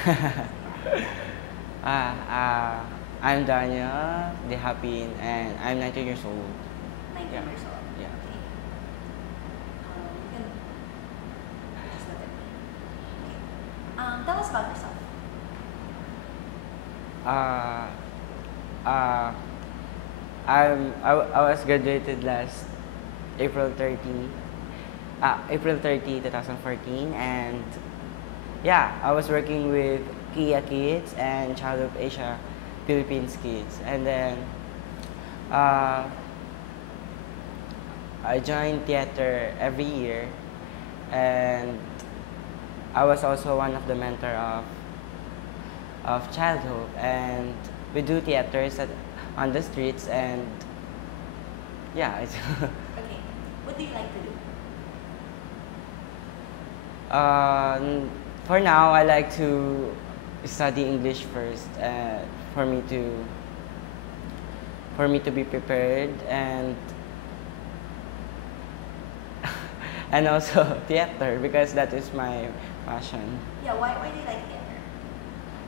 uh, uh, I'm Daniel De Hapin, and I'm 19 years old. 19 Yeah. years old. Yeah. Okay. You can just look at me. Okay. Tell us about yourself. Uh, uh, I was graduated last April 30, April 30, 2014, and yeah, I was working with Kia Kids and Child of Asia Philippines Kids, and then uh, I joined theater every year, and I was also one of the mentor of childhood, and we do theaters on the streets, and yeah, it's Okay. What do you like to do? for now I like to study English first, for me to be prepared, and also theater, because that is my passion. Yeah, why do you like theater?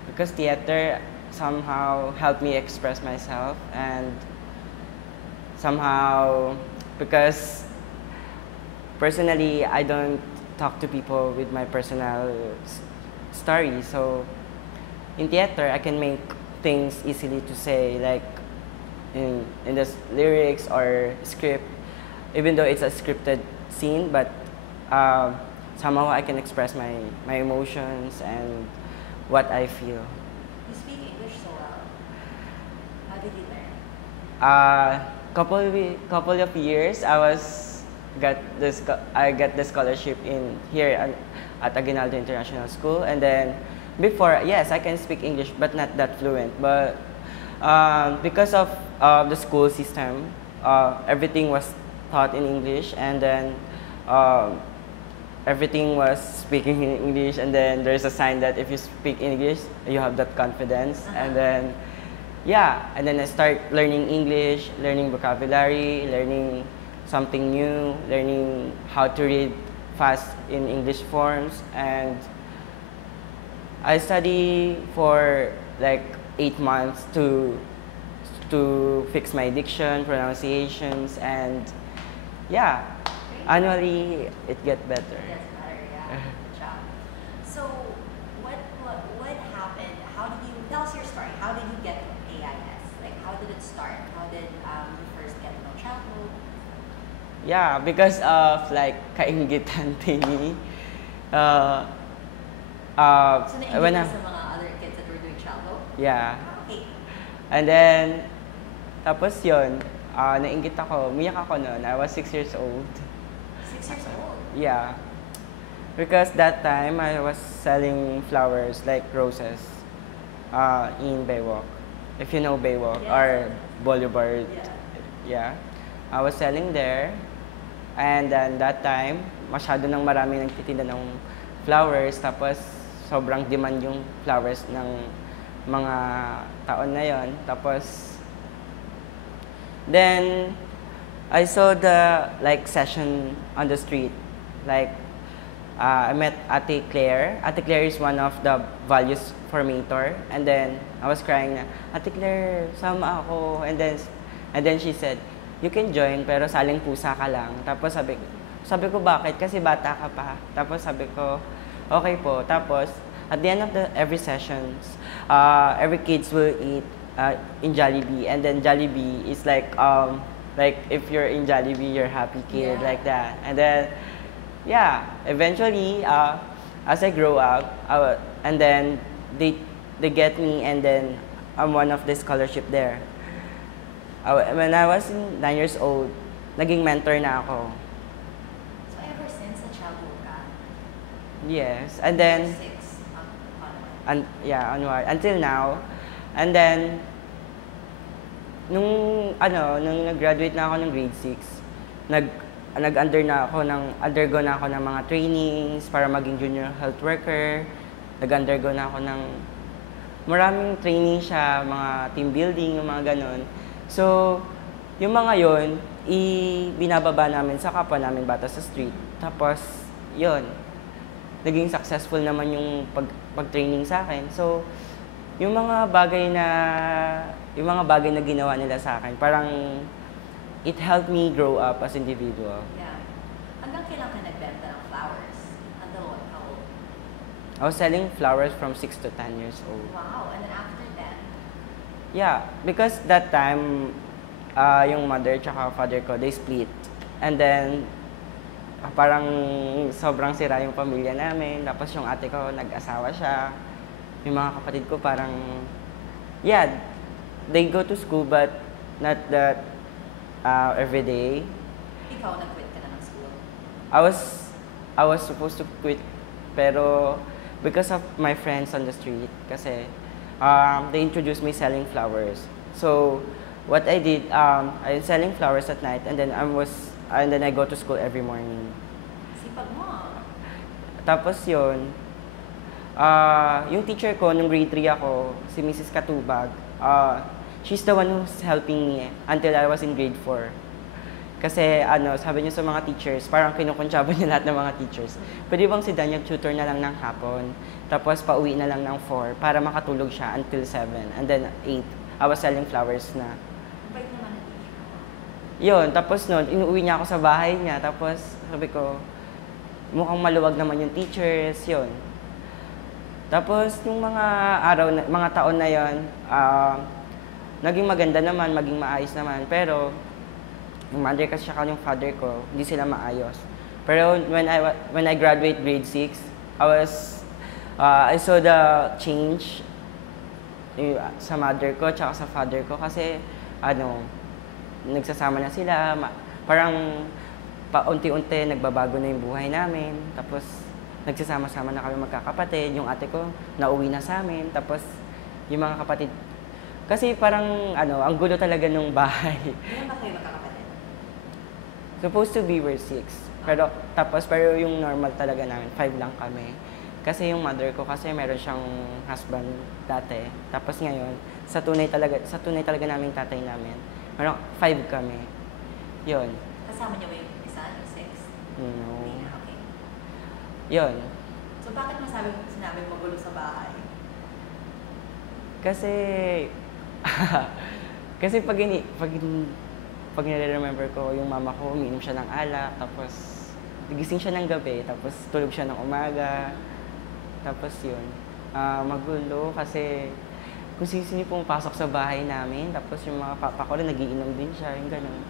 Because theater somehow helped me express myself, and somehow, because personally I don't talk to people with my personal story, so in theater I can make things easily to say, like in the lyrics or script, even though it's a scripted scene, but somehow I can express my emotions and what I feel. You speak English so well. How did you learn? Couple of years I got the scholarship in here at Aguinaldo International School, and then before, yes, I can speak English but not that fluent, but because of the school system, everything was taught in English, and then everything was speaking in English, and then there's a sign that if you speak English, you have that confidence, and then yeah, and then I start learning English, learning vocabulary, learning something new, learning how to read fast in English forms, and I study for like 8 months to fix my diction, pronunciations, and yeah, annually it get better. It gets better, yeah. Good job. So, what happened? How did you tell us your story? How did you get to AIS? Like, how did it start? How did you first get to know childhood? Yeah, because of like kaingitan thingy. Uh, So, when nainggit ka sa mga other kids that were doing childhood? yeah, Okay. and then tapos yun, nainggit ako, umiyak ako noon. I was 6 years old. 6 years old. Yeah, because that time I was selling flowers like roses in Baywalk. If you know Baywalk, Yes. or Boulevard. Yeah. Yeah, I was selling there, and then that time masyado nang marami nagtitinda ng flowers, tapos sobrang demand yung flowers ng mga taon na yon. Tapos then I saw the like session on the street, like I met Ate Claire. Ate Claire is one of the values formator, and then I was crying na, Ate Claire, sama ako, and then she said, you can join pero saling pusa ka lang. Tapos sabi ko bakit? Kasi bata ka pa. Tapos sabi ko, okay po. Tapos at the end of every sessions, every kids will eat in Jollibee, and then Jollibee is like if you're in Jollibee, you're happy kid, Yeah. like that. And then yeah, eventually as I grow up, and then they get me, and then I'm one of the scholarship there. When I was 9 years old, naging mentor na ako. So, ever since the childhood ka? Yes, and then 6 onward until now. And then nung nag-graduate na ako ng grade 6, undergo na ako ng mga trainings para maging junior health worker. Nag-undergo na ako ng maraming training siya, mga team building, yung mga ganon. So, yung mga yon, binababa namin sa kapwa namin bata sa street. Tapos, yun. naging successful naman yung pag-training sa akin. So, yung mga bagay na ginawa nila sa akin, parang it helped me grow up as individual. Yeah. Hanggang kailan ka nagbenta ng flowers? Until what? How old? I was selling flowers from 6 to 10 years old. Wow. And then after that? Yeah, because that time, yung mother tsaka father ko, they split. And then, parang sobrang sira yung pamilya namin. Tapos yung ate ko, nag-asawa siya. Yung mga kapatid ko parang, yeah, they go to school but not that every day. Ikaw, nag-quit ka na ng school? I was supposed to quit, pero because of my friends on the street, kasi they introduced me selling flowers. So what I did, I was selling flowers at night, and then I go to school every morning. Sipag mo. Tapos yun, yung teacher ko nung grade 3 ako, si Mrs. Katubag, she's the one who's helping me until I was in grade 4. Kasi sabi niya sa mga teachers, parang kinukuntsaba niya lahat ng mga teachers. Pwede bang si Daniel tutor na lang ng hapon, tapos pauwi na lang ng 4 para makatulog siya until 7. And then 8, I was selling flowers na. Bait naman ang teacher mo. Yun, tapos noon, inuwi niya ako sa bahay niya. Tapos sabi ko, mukhang maluwag naman yung teachers, yun. Tapos yung mga taon na yun, naging maganda naman, maging maayos naman. Pero yung mother kasi saka yung father ko, hindi sila maayos. Pero when I graduate grade 6, I saw the change sa mother ko tsaka sa father ko kasi nagsasama na sila, parang paunti-unti nagbabago na yung buhay namin. Tapos nagsasama-sama na kami magkakapatid. Yung ate ko nauwi na sa amin. Tapos yung mga kapatid, kasi parang ang gulo talaga nung bahay. Ilan ba kayo magkakapatid? Supposed to be we're 6. Pero yung normal talaga namin, 5 lang kami. Kasi yung mother ko kasi meron siyang husband dati. Tapos ngayon, sa tunay talaga naming tatay namin, meron 5 kami. Yun. Kasama niyo ba yung isa, yung 6? No. Hindi na, okay. Yun. So bakit sinabi magulo sa bahay? Kasi kasi pag nire-remember ko, yung mama ko, umiinom siya ng alak, tapos gising siya ng gabi, tapos tulog siya ng umaga. Tapos yun, magulo kasi kung sino pumapasok sa bahay namin, tapos yung mga papa ko rin nagiinom din siya, yung gano'n.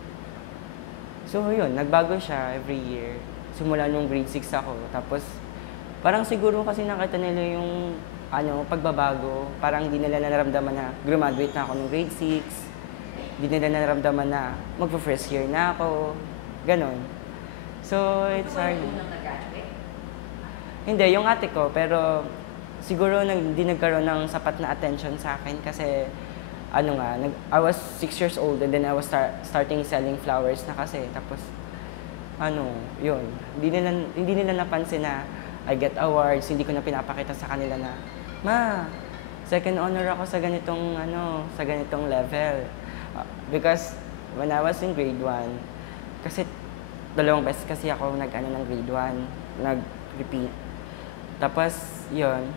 So yun, nagbago siya every year. Simula nung grade 6 ako, tapos parang siguro kasi nakita nila yung pagbabago, parang hindi nila naramdaman na graduate na ako nung grade 6. Hindi nila naramdaman na magpa-first year na ako, ganon. So, it's hard. Ito ba yung unang nag-graduate? Hindi, yung ate ko, pero siguro hindi nagkaroon ng sapat na attention sa akin kasi I was 6 years old and then I was starting selling flowers na kasi. Tapos, yun, hindi nila napansin na I get awards, hindi ko na pinapakita sa kanila na, Ma, second honor ako sa ganitong level. Because when I was in grade 1, kasi 2 beses kasi ako ng grade 1, nag-repeat. Tapos, yun,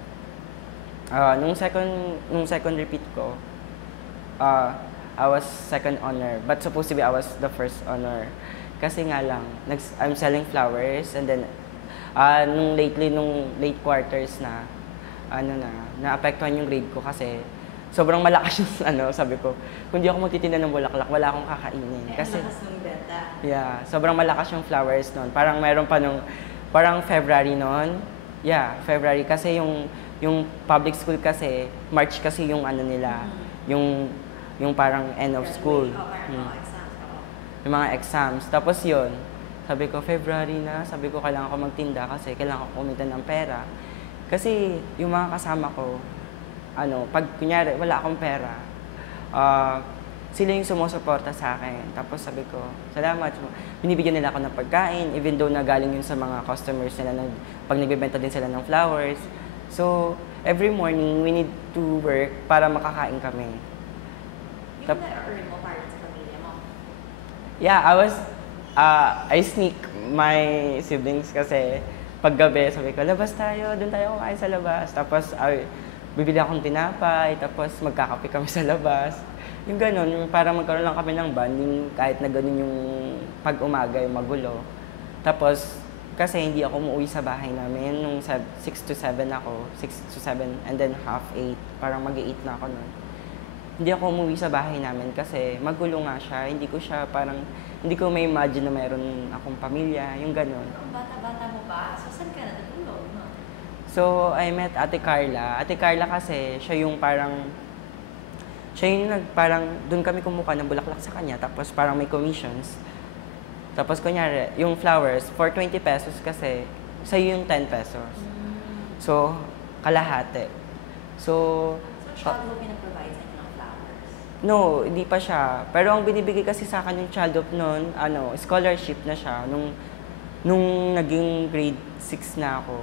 nung second repeat ko, I was second honor, but supposed to be I was the first honor. Kasi nga lang, I'm selling flowers, and then, nung late quarters na, naapektuhan yung grade ko kasi sobrang malakas yung sabi ko, kung di ako magtitinda ng bulaklak, wala akong kakainin. Kasi, lakas ng benta. yeah, sobrang malakas yung flowers noon. Parang meron pa parang February noon. Yeah, February. Kasi yung public school kasi, March kasi yung nila, yung parang end of school. Exams. Yung mga exams. Tapos yun, sabi ko, February na, sabi ko, kailangan ko magtinda kasi kailangan ko kumita ng pera. Kasi yung mga kasama ko, pag kunyari, wala akong pera, sila yung sumusuporta sa akin. Tapos sabi ko, salamat. Binibigyan nila ako ng pagkain, even though na galing yun sa mga customers nila pag nagbebenta din sila ng flowers. So, every morning, we need to work para makakain kami. Yung na-earn mo para sa pamilya mo? Yeah, I sneak my siblings kasi paggabi, sabi ko, labas tayo, doon tayo kumain sa labas. Tapos, bibili akong tinapay, tapos magkakape kami sa labas. Yung gano'n, yung para magkaroon lang kami ng bonding kahit na gano'n yung pag-umaga, yung magulo. Tapos, kasi hindi ako umuwi sa bahay namin, nung 6 to 7 ako, 6 to 7, and then half 8, parang mag-8 na ako nun. Hindi ako umuwi sa bahay namin kasi magulo nga siya, hindi ko may imagine na mayroon akong pamilya, yung gano'n. Ang bata-bata mo ba? So, saan ka natutulog, no? So, I met Ate Carla. Ate Carla kasi, siya yung doon kami kumuha ng bulaklak sa kanya, tapos parang may commissions. Tapos kunyari, yung flowers, for 20 pesos kasi, sa'yo yung 10 pesos. So, kalahati. So, child hope pinag-provide sa inyo ng flowers? No, hindi pa siya. Pero ang binibigay kasi sa akin yung child hope noon, scholarship na siya, nung naging grade 6 na ako.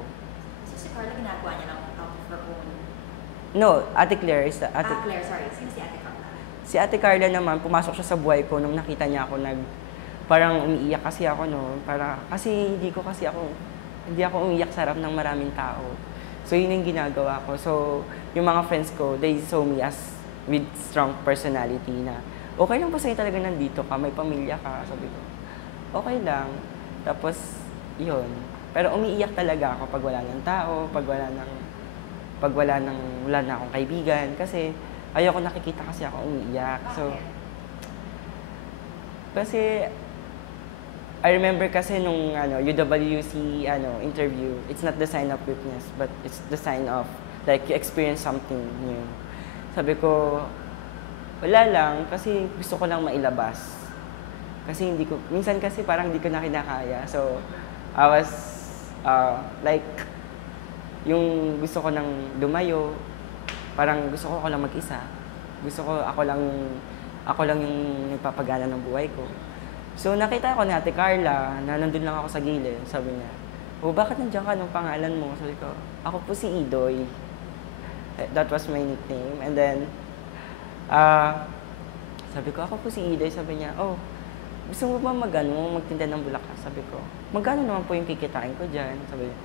So, si Carla ginagawa niya ng out of her own? No, Ate Claire is Claire, sorry. Sino si Ate Carla? Si Ate Carla naman, pumasok siya sa buhay ko nung nakita niya ako parang umiiyak kasi ako kasi hindi ako umiiyak sa harap ng maraming tao. So yun yung ginagawa ko. So yung mga friends ko, they saw me as with strong personality na okay lang ba sa'yo talaga nandito ka, may pamilya ka, sabi ko. Okay lang. Tapos yun. Pero umiiyak talaga ako pag wala ng tao, pag wala na akong kaibigan kasi ayoko nakikita kasi ako umiiyak. So kasi I remember kasi nung UWC interview, it's not the sign of weakness, but it's the sign of like you experience something new. Sabi ko, wala lang kasi gusto ko lang mailabas. Kasi minsan kasi parang hindi ko na kinakaya. So, I was like, yung gusto ko nang lumayo, parang gusto ko ako lang mag-isa. Gusto ko ako lang yung nagpapagana ng buhay ko. So, nakita ko ni Ate Carla na nandun lang ako sa gilid. Sabi niya, bakit nandiyan ka? Anong pangalan mo? Sabi ko, ako po si Idoy. That was my nickname. And then, sabi ko, ako po si Idoy. Sabi niya, gusto mo ba magtinda ng bulaklak? Sabi ko, magkano naman po yung kikitain ko dyan? Sabi niya,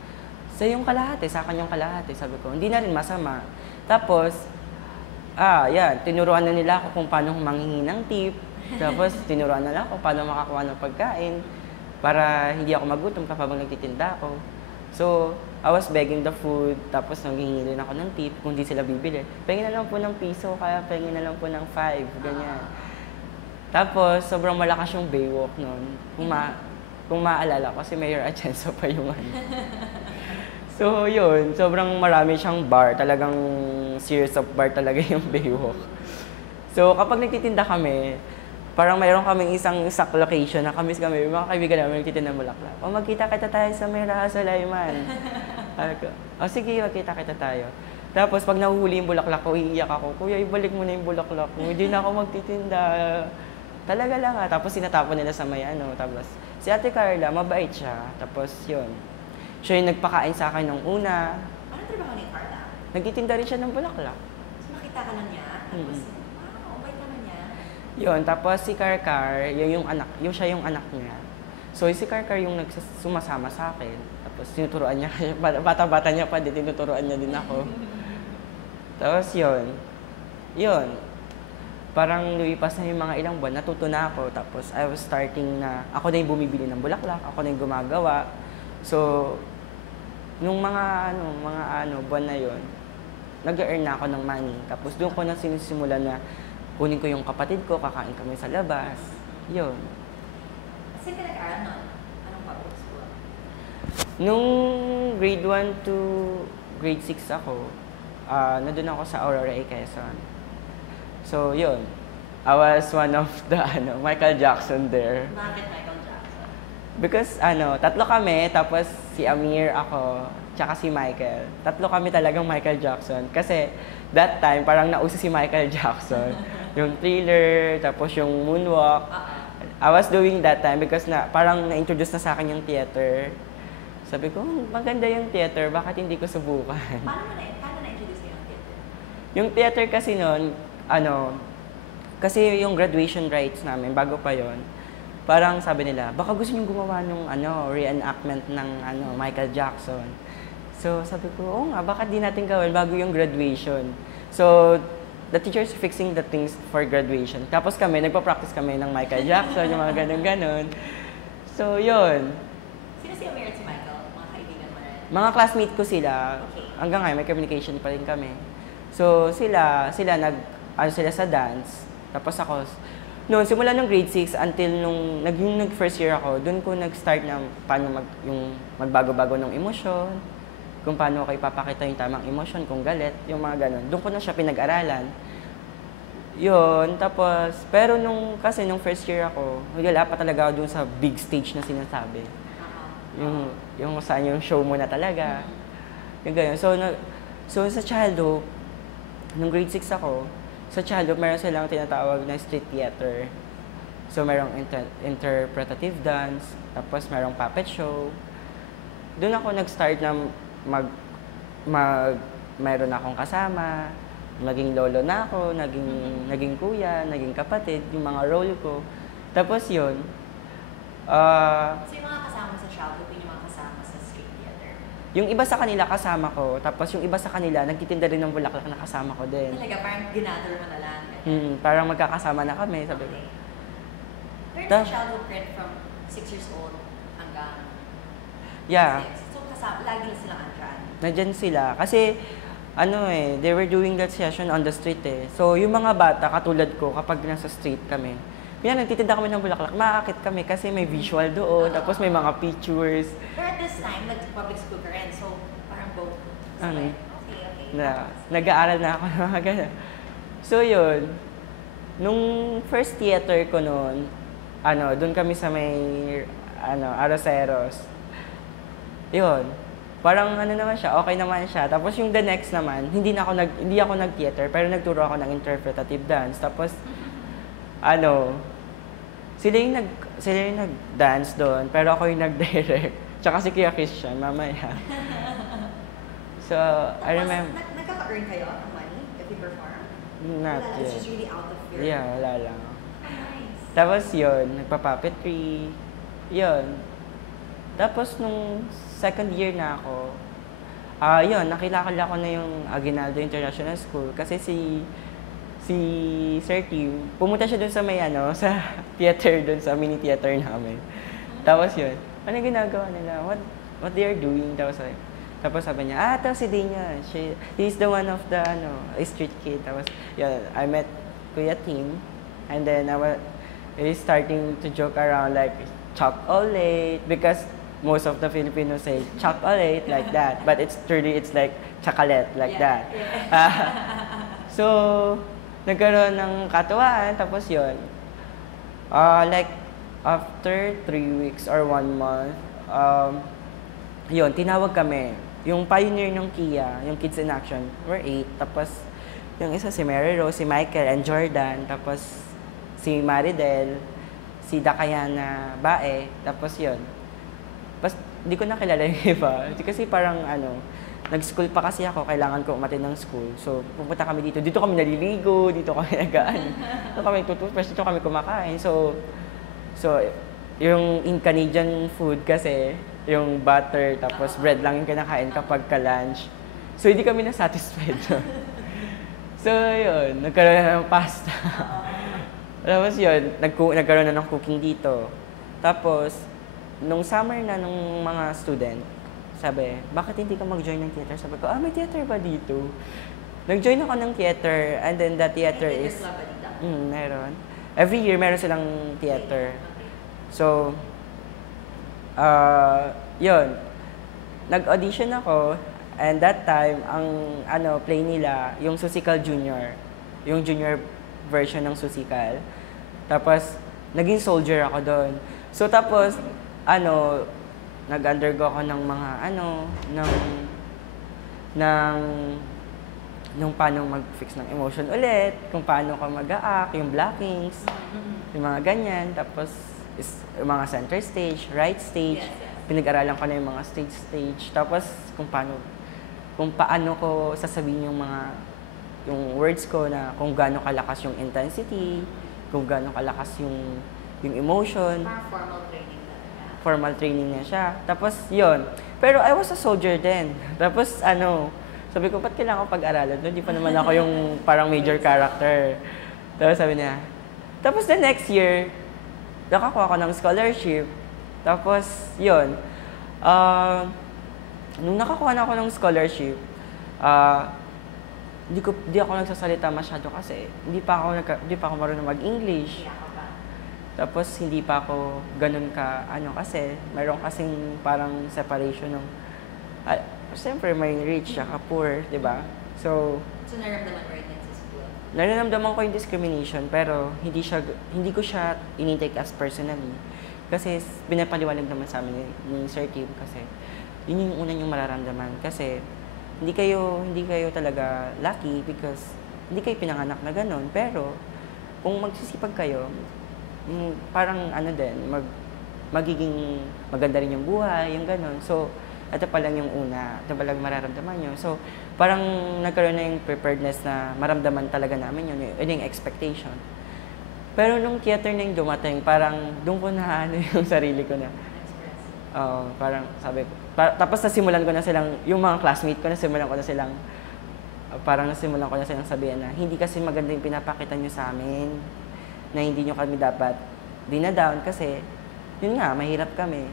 sa akin yung kalahati. Sabi ko, hindi na rin masama. Tapos, tinuruan na nila ako kung paano manghingi ng tip. Tapos, tinuruan na lang ako paano makakuha ng pagkain para hindi ako magutom kapag nagtitinda ako. So, I was begging the food, tapos nanghihingi rin ako ng tip kung di sila bibili. Pengin na lang po ng piso, kaya pengin na lang po ng 5, ganyan. Tapos, sobrang malakas yung Baywalk noon. Kung maaalala ko, si Mayor Atienzo pa yung So, yun. Sobrang marami siyang bar. Talagang series of bar talaga yung Baywalk. So, kapag nagtitinda kami, parang mayroon kaming isang exact location na mga kaibigan namin nagtitinda ng bulaklak. Magkita-kita tayo sa may Raha Sulaiman. Sige, magkita-kita tayo. Tapos, pag nahuhuli yung bulaklak ko, iiyak ako, Kuya, ibalik mo na yung bulaklak mo. Hindi na ako magtitinda. Talaga lang Tapos, sinatapon nila sa may Tapos, si Ate Carla, mabait siya. Tapos, yun. Siya yung nagpakain sa akin ng una. Ano trabaho ni Carla? Nagtitinda rin siya ng bulaklak. So, nakita ka lang niya? Tapos, bait naman niya. Yun, tapos si Karkar, siya yung anak niya. So, si Karkar yung sumasama sa akin. Tapos, tinuturuan niya, bata-bata niya pa din, tinuturuan niya din ako. Tapos, yun. Parang lumipas na yung mga ilang buwan, natuto na ako. Tapos, I was starting ako na yung bumibili ng bulaklak, ako na yung gumagawa. So, nung mga buwan na yun, nag-earn na ako ng money. Tapos, doon ko na sinisimulan na kunin ko yung kapatid ko, kakain kami sa labas. Yun. Saan ka nag-aaral nun? Anong public school? Nung grade 1 to grade 6 ako, nandun ako sa Aurora A. Quezon. So, yun. I was one of the Michael Jackson there. Bakit Michael Jackson? Because tatlo kami, tapos si Amir, ako, tsaka si Michael. Tatlo kami talagang Michael Jackson. Kasi that time, parang nauso si Michael Jackson. Yung Thriller, tapos yung Moonwalk. I was doing that time because parang na-introduce na sa akin yung theater. Sabi ko, maganda yung theater, bakit hindi ko subukan? Paano na-introduce yung theater? Yung theater kasi noon, kasi yung graduation rites namin, bago pa yon, parang sabi nila, baka gusto nyo gumawa ng reenactment ng Michael Jackson. So sabi ko, oo nga, baka di natin gawin bago yung graduation. So the teachers fixing the things for graduation. Tapos kami, nagpa-practice kami ng Michael Jackson, yung mga ganun-ganun. So yun. Sino si Amir at si Michael? Mga kaibigan mo rin? Mga classmate ko sila. Okay. Hanggang ngayon, may communication pa rin kami. So sila sila sa dance. Tapos ako, noon, simula nung grade 6 until nung nag-first year ako, doon ko nag-start na paano yung magbago-bago ng emosyon, kung paano ako ipapakita yung tamang emosyon, kung galit, yung mga ganun. Doon ko na siya pinag-aralan. Yun, tapos, pero kasi nung first year ako, wala pa talaga ako doon sa big stage na sinasabi. Yung saan yung show mo na talaga. Yung ganyan. So sa childhood, nung grade 6 ako, sa childhood, meron silang tinatawag na street theater. So, merong interpretative dance, tapos merong puppet show. Doon ako nag-start na mayroon akong kasama, naging lolo na ako, naging kuya, naging kapatid, yung mga role ko. Tapos yun, So yung mga kasama sa childhood, yung mga kasama sa street theater? yung iba sa kanila kasama ko, tapos yung iba sa kanila, nagtitinda rin ng bulaklak na kasama ko din. Talaga, parang ginather mo na lang. Parang magkakasama na kami, sabi ko. Okay. Pero sa childhood friend from 6 years old hanggang Yeah. 6. So kasama, lagi na silang andyan. Nandyan sila. Kasi, they were doing that session on the street eh. So, yung mga bata, katulad ko, kapag nasa street kami, kaya nagtitinda kami ng bulaklak, maakit kami kasi may visual doon, tapos may mga pictures. Pero at this time, nag-public school ka rin, so parang both. So, Okay. Okay. Nag-aaral na ako ng mga ganun. So, yun. Nung first theater ko noon, doon kami sa may, Aroseros. Yun. Parang naman siya, okay naman siya. Tapos yung the next naman, hindi ako nag-theater, pero nagturo ako ng interpretative dance. Tapos, sila yung nag-dance doon, pero ako yung nag-direct. Tsaka si Kuya Christian, mamaya. So, I remember. Nagkaka-earn kayo ng money if you perform? Not Wala, yet. it's just really out of fear. Yeah, wala lang. Nice. Tapos yun, nagpa-puppetry. Yun. Tapos nung second year na ako, nakilala ko na yung Aguinaldo International School kasi si Sir Tim, pumunta siya dun sa sa theater dun sa mini theater namin. Tapos yun, ano ginagawa nila? What they are doing? Tapos sabi niya, ito si Dina. He's the one of the street kid. Tapos yun, I met Kuya Tim, and then he's starting to joke around like chocolate because most of the Filipinos say chocolate like that, but it's like chocolate like that. So, nagkaroon ng katuwaan, tapos yun. Like, after 3 weeks or 1 month, yun, tinawag kami. Yung pioneer ng KIA, yung Kids in Action, were 8. Tapos, yung isa si Mary Rose, si Michael and Jordan, tapos si Maridel, si Dakayana Bae, tapos yun. Tapos, di ko nakilala yung iba. Kasi parang nag-school pa kasi ako, kailangan ko umattend ng school. So, pupunta kami dito. Dito kami naliligo, dito kami dito kami tututbrush, dito kami kumakain. So, yung in Canadian food kasi, yung butter, tapos bread lang yung kinakain kapag ka-lunch. So, hindi kami na-satisfied. So, yun, nagkaroon na ng pasta. Tapos yun, nagkaroon na ng cooking dito. Tapos, nung summer na nung mga student, sabi, bakit hindi ka mag-join ng theater? Sabi ko, may theater ba dito? Nag-join ako ng theater, and then the theater is... meron. Every year, meron silang theater. So, yun. Nag-audition ako, and that time, ang play nila, yung Susical Junior. Yung junior version ng Susical. Tapos, naging soldier ako doon. So, tapos, nag-undergo ako ng mga nung paano mag-fix ng emotion ulit, kung paano ka mag-a-act, yung blockings, yung mga ganyan. Tapos, yung mga center stage, right stage, pinag-aralan ko na yung mga stage. Tapos, kung paano ko sasabihin yung words ko na kung gaano kalakas yung intensity, kung gaano kalakas yung emotion. Parang formal training talaga. Formal training na siya. Tapos, yon. Pero I was a soldier then. Tapos, sabi ko, ba't kailangan ko pag-aralan? Hindi pa naman ako yung parang major character. Tapos sabi niya, tapos the next year, nakakuha ko ng scholarship. Tapos, yon. Nung nakakuha na ako ng scholarship, hindi ako nagsasalita masyado kasi hindi pa ako marunong mag-English. Tapos hindi pa ako ganun kasi mayroon kasing parang separation ng siyempre may rich at poor, 'di ba? So naramdaman mo rin yan sa school? Nararamdaman ko yung discrimination pero hindi ko siya inintake as personally. Kasi pinapaliwanag naman sa amin ni Sir Kim kasi yun yung una yung mararamdaman kasi hindi kayo talaga lucky because hindi kayo pinanganak na ganun. Pero kung magsisipag kayo, parang magiging maganda rin yung buhay, yung ganun. So, ito pa lang yung una, ito pa lang mararamdaman nyo. So, parang nagkaroon na yung preparedness na maramdaman talaga namin yun, yung expectation. Pero nung theater na yung dumating, parang doon ko na yung sarili ko na. Parang sabi ko, tapos nasimulan ko na silang, yung mga classmate ko, nasimulan ko na silang sabihin na, hindi kasi maganda yung pinapakita nyo sa amin, na hindi nyo kami dapat dinadown kasi, yun nga, mahirap kami.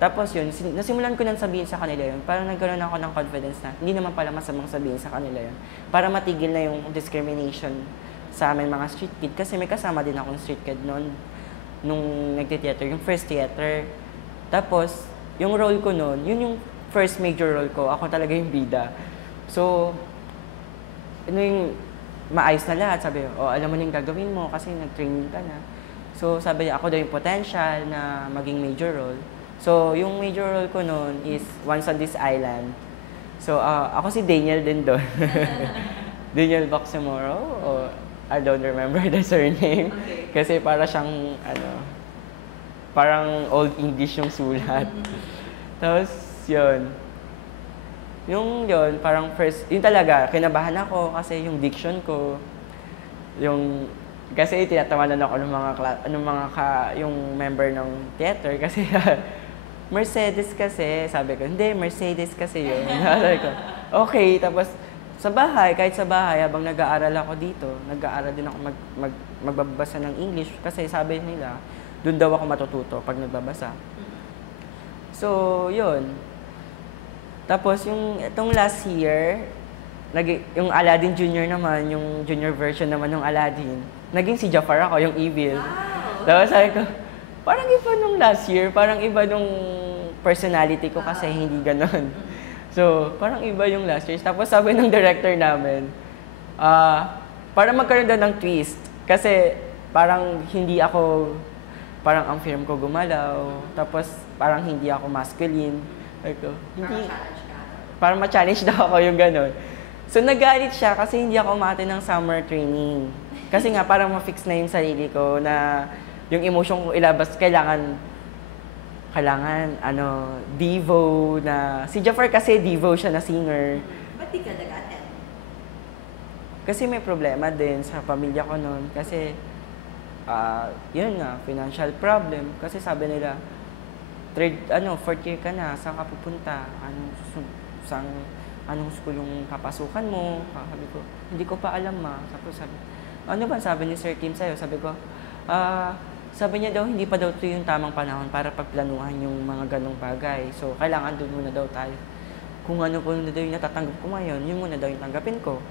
Tapos yun, nasimulan ko nang sabihin sa kanila yun, parang nagkaroon ako ng confidence na, hindi naman pala masamang sabihin sa kanila yun, para matigil na yung discrimination sa amin mga street kid, kasi may kasama din akong street kid noon, nung nagti-theater, yung first theater. Tapos, yung role ko noon, yun yung first major role ko. Ako talaga yung bida. So, yung maayos na lahat. Sabi, alam mo na yung gagawin mo kasi nag-training ka na. So, sabi niya, ako daw yung potential na maging major role. So, yung major role ko noon is Once on This Island. So, ako si Daniel din doon. Daniel Baximoro. I don't remember the surname. Okay. Kasi para siyang, parang Old English yung sulat. Tapos, yun. Parang first, yun talaga, kinabahan ako kasi yung diction ko, kasi tinatawanan ako yung member ng theater kasi, Mercedes kasi, sabi ko, hindi, Mercedes kasi yun. Sabi ko, okay, tapos, kahit sa bahay, habang nag-aaral ako dito, nag-aaral din ako magbabasa ng English kasi sabi nila, doon daw ako matututo pag nagbabasa. So, yun. Tapos, itong last year, yung Aladdin Junior naman, yung junior version naman ng Aladdin, naging si Jafar ako, yung evil. Wow. Tapos sabi ko, parang iba nung last year, parang iba nung personality ko kasi hindi ganon. So, parang iba yung last year. Tapos sabi ng director namin, para magkaroon daw ng twist. Kasi parang parang ang film ko gumalaw. Tapos parang hindi ako masculine. Parang ma-challenge daw ako yung gano'n. So nagalit siya kasi hindi ako umate ng summer training. Kasi nga parang ma-fix na yung sarili ko na yung emotion ko ilabas, kailangan Devo na, si Jafar kasi Devo siya na singer. Ba't di ka nag-attend? Kasi may problema din sa pamilya ko noon. Kasi, yun nga, financial problem. Kasi sabi nila, fourth year ka na, saan ka pupunta? Anong school yung papasukan mo? Sabi ko, hindi ko pa alam sabi, ano ba sabi ni Sir Kim sa'yo? Sabi ko, sabi niya daw, hindi pa daw ito yung tamang panahon para pagplanuhan yung mga ganong bagay. So, kailangan doon muna daw tayo. Kung ano po na daw yung natatanggap ko ngayon, yun muna daw yung tanggapin ko.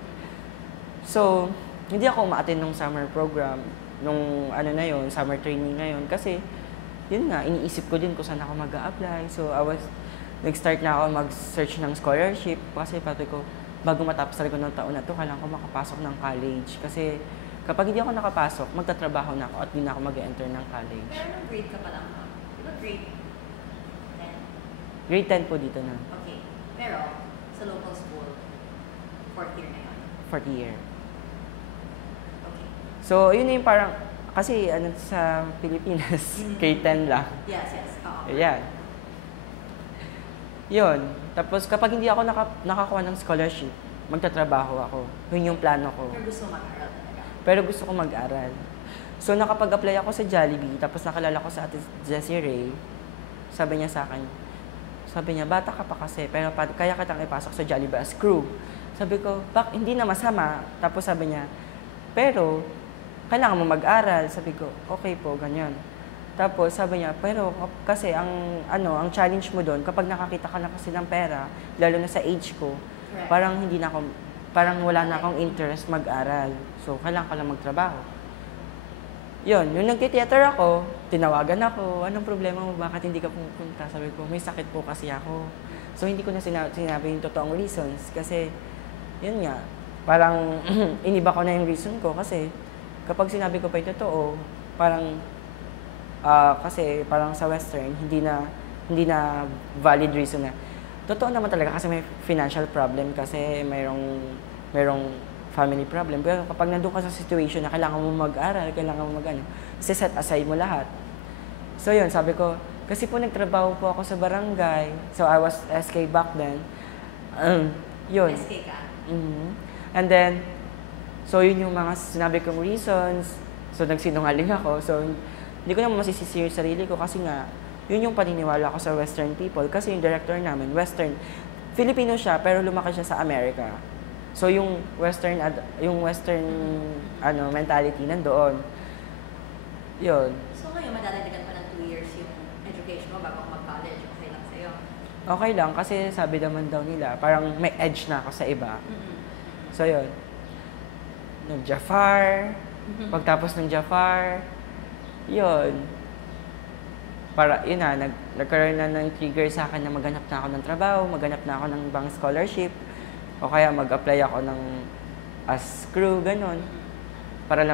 So, hindi ako ma-attend ng summer program, summer training na yun. Kasi, yun nga, iniisip ko din kung saan ako mag-a-apply. So, nag-start na ako mag-search ng scholarship. Kasi pati ko, bago matapos talaga ng taon na to, kailangan ko makapasok ng college. Kasi, kapag hindi ako nakapasok, magtatrabaho na ako at hindi na ako mag-enter ng college. Pero anong grade ka pa lang? Diba grade 10? Grade 10 po dito na. Okay. Pero, sa local school, 4th year na yun? 4th year. Okay. So, yun yung parang, kasi sa Pilipinas, K-10 lang. Yes. Oo. Ayan. Yun. Tapos, kapag hindi ako nakakuha ng scholarship, magtatrabaho ako. Yun yung plano ko. Pero gusto mag-aral talaga? Pero gusto ko mag-aral. So, nakapag-apply ako sa Jollibee, tapos nakalala ko sa Ate Jessie Ray. Sabi niya sa akin, bata ka pa kasi, pero kaya kitang ipasok sa Jollibee as crew. Sabi ko, hindi na masama. Tapos sabi niya, pero, kailangan mo mag-aral. Sabi ko, okay po, ganyan. Tapos sabi niya, pero kasi ang challenge mo doon, kapag nakakita ka na kasi ng pera, lalo na sa age ko, parang wala na akong interest mag-aral. So, kailangan ka lang magtrabaho. Yun, yung nag-theater ako, tinawagan ako, anong problema mo, bakit hindi ka pupunta? Sabi ko, may sakit po kasi ako. So, hindi ko na sinabi yung totoong reasons kasi, yun nga, parang iniba ko na yung reason ko kasi kapag sinabi ko pa yung totoo, parang, kasi parang sa Western, hindi na valid reason na. Totoo naman talaga kasi may financial problem kasi mayroong family problem. Pero kapag nandun ka sa situation na kailangan mo mag-aral, kailangan mo set aside mo lahat. So yun, sabi ko, kasi po nagtrabaho po ako sa barangay. So I was SK back then. Yun. SK ka? And then, so yun yung mga sinabi kong reasons. So nagsinungaling ako. So hindi ko naman masisisi yung sarili ko kasi nga, yun yung paniniwala ko sa Western people. Kasi yung director namin, Western, Filipino siya pero lumaki siya sa Amerika. So yung Western mentality nandoon. Yun. So ngayon madadagdagan pa ng 2 years yung education mo bago mag-college. Okay lang sa'yo? Okay lang kasi sabi naman daw nila, parang may edge na ako sa iba. So yun. Nag-Jafar. Pagtapos ng Jafar, yun. Yun na, nagkaroon na ng trigger sa akin na maghanap na ako ng trabaho, maghanap na ako ng bank scholarship. O kaya mag-apply ako as crew, ganun. Para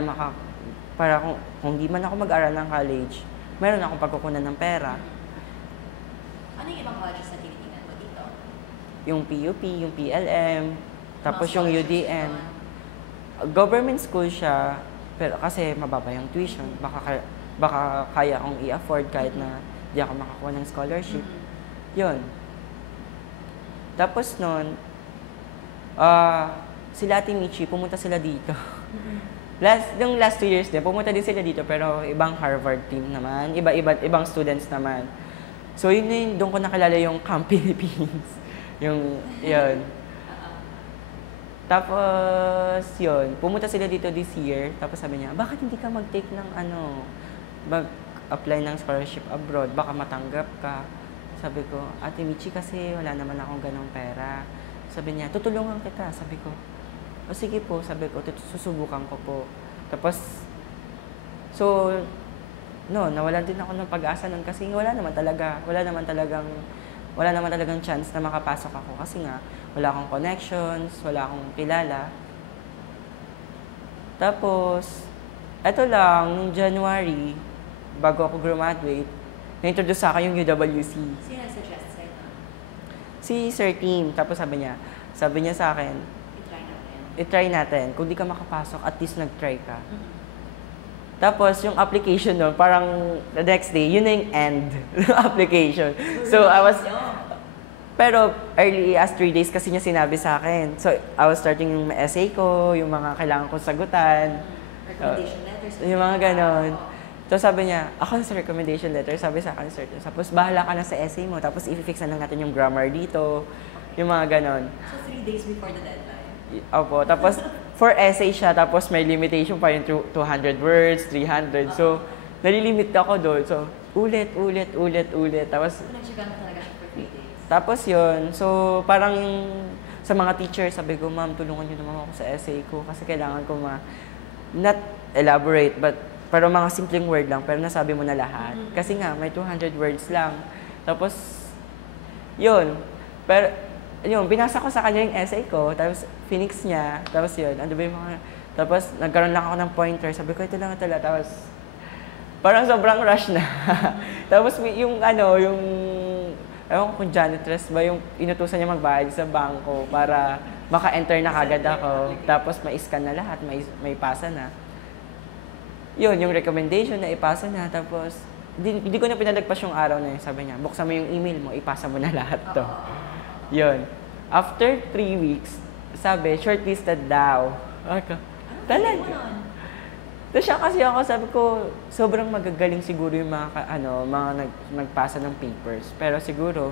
kung di man ako mag-aral ng college, meron akong pagkukunan ng pera. Ano yung ibang colleges na tinitingnan mo dito? Yung PUP, yung PLM, tapos yung UDM. Government school siya, pero kasi mababa yung tuition. Baka kaya akong i-afford kahit na di ako makakuha ng scholarship. Yun. Tapos nun, sila Ate Michi, pumunta sila dito. Yung last 2 years din, pumunta din sila dito, pero ibang Harvard team naman, ibang students naman. So yun, doon ko nakilala yung Camp Philippines. Yun. Tapos, yun, pumunta sila dito this year, tapos sabi niya, bakit hindi ka mag-take ng mag-apply ng scholarship abroad, baka matanggap ka. Sabi ko, Ate Michi kasi wala naman akong ganong pera. Sabi niya, tutulungan kita. Sabi ko, o sige po, sabi ko, susubukan ko po. Tapos, so, nawalan din ako ng pag-asa nun kasi wala naman talagang chance na makapasok ako kasi nga, wala akong connections, wala akong kilala. Tapos, eto lang, nung January, bago ako graduate, na-introduce sa akin yung UWC. Sino nag-suggest sa'yo? Si Sir Tim, tapos sabi niya sa akin, i-try natin. Kung di ka makapasok, at least nag-try ka. Tapos, yung application no, parang the next day, yun na yung end application. So, pero early as 3 days kasi niya sinabi sa akin. So, I was starting yung essay ko, yung mga kailangan kong sagutan. Recommendation letters. Yung mga ganon. So sabi niya, ako sa recommendation letter, sabi sa akin, sir, tapos bahala ka na sa essay mo, tapos i-fix na lang natin yung grammar dito, yung mga ganon. So 3 days before the deadline? Opo, tapos for essay siya, tapos may limitation pa yung 200 words, 300, so nalilimit ako doon. So ulit. Tapos nag-check mo talaga siya for 3 days? Tapos yun, so parang sa mga teachers, sabi ko, ma'am, tulungan niyo naman ako sa essay ko kasi kailangan ko not elaborate, pero mga simpleng word lang, pero nasabi mo na lahat. Kasi nga, may 200 words lang. Tapos, yun. Pero, yun, binasa ko sa kanya yung essay ko, tapos phoenix niya, tapos yun, ano ba yung mga, tapos nagkaroon lang ako ng pointer, sabi ko, ito lang, tapos, parang sobrang rush na. Tapos yung ewan ko kung janitress ba, yung inutusan niya magbayad sa bangko para maka-enter na kagad ako. Tapos ma-scan na lahat, may pasa na. Yun, yung recommendation na ipasa na. Tapos, hindi ko na pinalagpas yung araw na yun. Sabi niya, buksan mo yung email mo, ipasa mo na lahat to. Yun. After 3 weeks, sabi, shortlisted daw. Talaga. Tapos siya kasi ako, sabi ko, sobrang magagaling siguro yung mga, mga nagpasa ng papers. Pero siguro,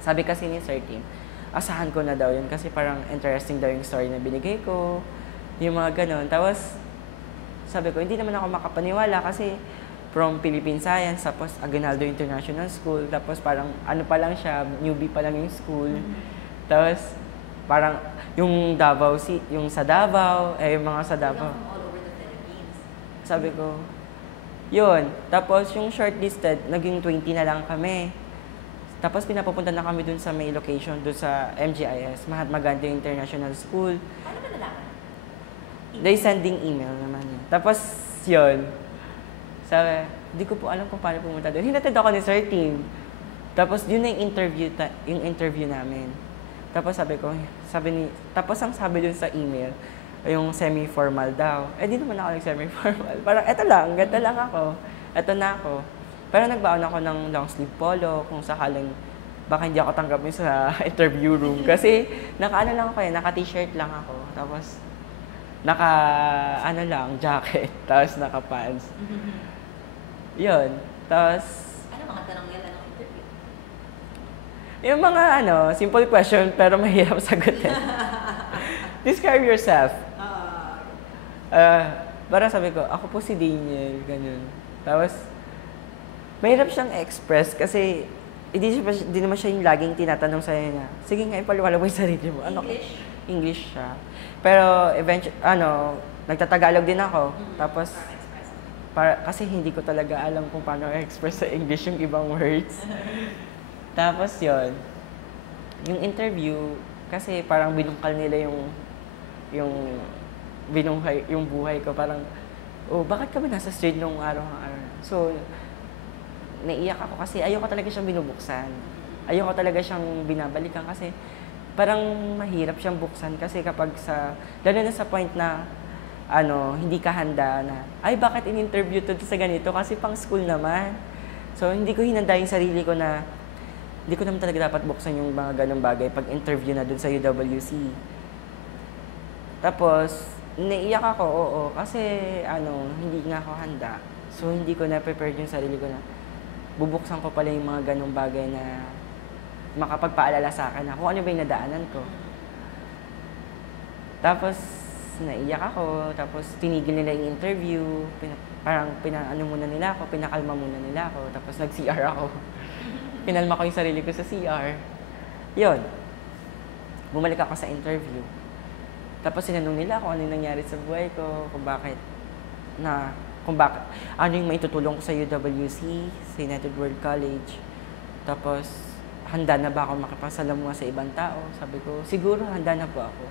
sabi kasi ni Sir Tim, asahan ko na daw yun kasi parang interesting daw yung story na binigay ko, yung mga ganon. Tapos, sabi ko, hindi naman ako makapaniwala kasi from Philippine Science, tapos Aguinaldo International School, tapos parang ano pa lang siya, newbie pa lang yung school. Tapos, parang yung Davao, yung sa Davao, yung mga sa Davao. All over the Philippines. Sabi ko, yun. Tapos yung shortlisted, naging 20 na lang kami. Tapos pinapupunta na kami dun sa may location, dun sa MGIS, Mahatma Gandhi International School. Paano ba nalaman? They sending email naman yun. Tapos yun, sabi, hindi ko po alam kung paano pumunta doon. Hinatid ako ni Sir Tim. Tapos yun na yung interview namin. Tapos tapos ang sabi dun sa email, yung semi-formal daw. Di naman ako nag-semi-formal. Parang, eto lang, ganda lang ako. Eto na ako. Pero nagbaon ako ng long sleeve polo kung sakaling baka hindi ako tanggapin sa interview room. Kasi naka-ano lang ako naka-t-shirt lang ako. Tapos jacket. Tapos naka-pants. Yun. Tapos Ano mga tanong nila ng interview? yung mga simple question pero mahirap sagutin. Describe yourself. Parang sabi ko, ako po si Daniel, ganun. Tapos, mahirap siyang express kasi hindi naman siya yung laging tinatanong sa'yo na, sige nga, ipaliwala mo yung sarili mo. English? English siya. Pero, eventually, nagtatagalog din ako. Tapos, kasi hindi ko talaga alam kung paano i-express sa English yung ibang words. Tapos, yung interview, kasi parang binungkal nila yung buhay ko, parang, bakit kami nasa street nung araw-araw? So, naiyak ako kasi ayoko talaga siyang binubuksan. Ayoko talaga siyang binabalikan kasi parang mahirap siyang buksan kasi kapag lalo na sa point na, hindi ka handa na, ay, bakit in-interview to sa ganito? Kasi pang school naman. So, hindi ko hinanda yung sarili ko na, hindi ko naman talaga dapat buksan yung mga ganong bagay pag interview na dun sa UWC. Tapos, naiyak ako, oo, kasi hindi nga ako handa. So, hindi ko na-prepare yung sarili ko na bubuksan ko pala yung mga ganong bagay na makapagpaalala sa akin na kung ano ba yung nadaanan ko. Tapos, naiyak ako, tapos tinigil nila yung interview, parang pinakalma muna nila ako, tapos nag-CR ako. Pinalma ko yung sarili ko sa CR. Yun. Bumalik ako sa interview. Tapos sinanong nila kung ano yung nangyari sa buhay ko, kung bakit, ano yung maitutulong ko sa UWC, sa United World College. Tapos, handa na ba ako makipagsalamua sa ibang tao? Sabi ko, siguro handa na po ako.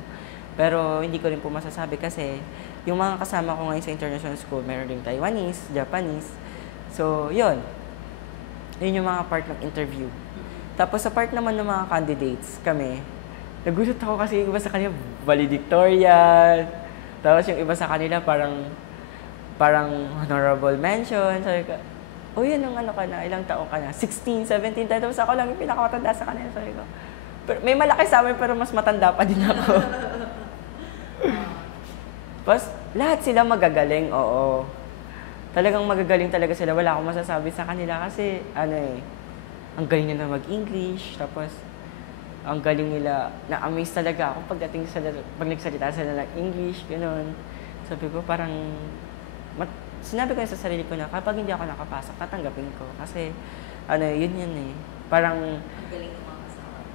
Pero hindi ko rin po masasabi kasi yung mga kasama ko ngayon sa international school, meron rin Taiwanese, Japanese. So, yun. Yun yung mga part ng interview. Tapos sa part naman ng mga candidates, kami, nagulat ako kasi yung iba sa kanila, valedictorian. Tapos yung iba sa kanila, parang honorable mention. Sabi ko, yan yung ilang taon ka na? 16, 17, tapos ako lang yung pinakamatanda sa kanila. Sabi ko, pero may malaki sa amin pero mas matanda pa din ako. Tapos, lahat sila magagaling, oo. Talagang magagaling talaga sila. Wala akong masasabi sa kanila kasi, ang galing nila mag-English. Tapos, ang galing nila, na-amaze talaga ako pag nagsalita sila ng English, gano'n. Sabi ko, parang, sinabi ko sa sarili ko na kapag hindi ako nakapasok, tatanggapin ko. Kasi, yun eh. Parang,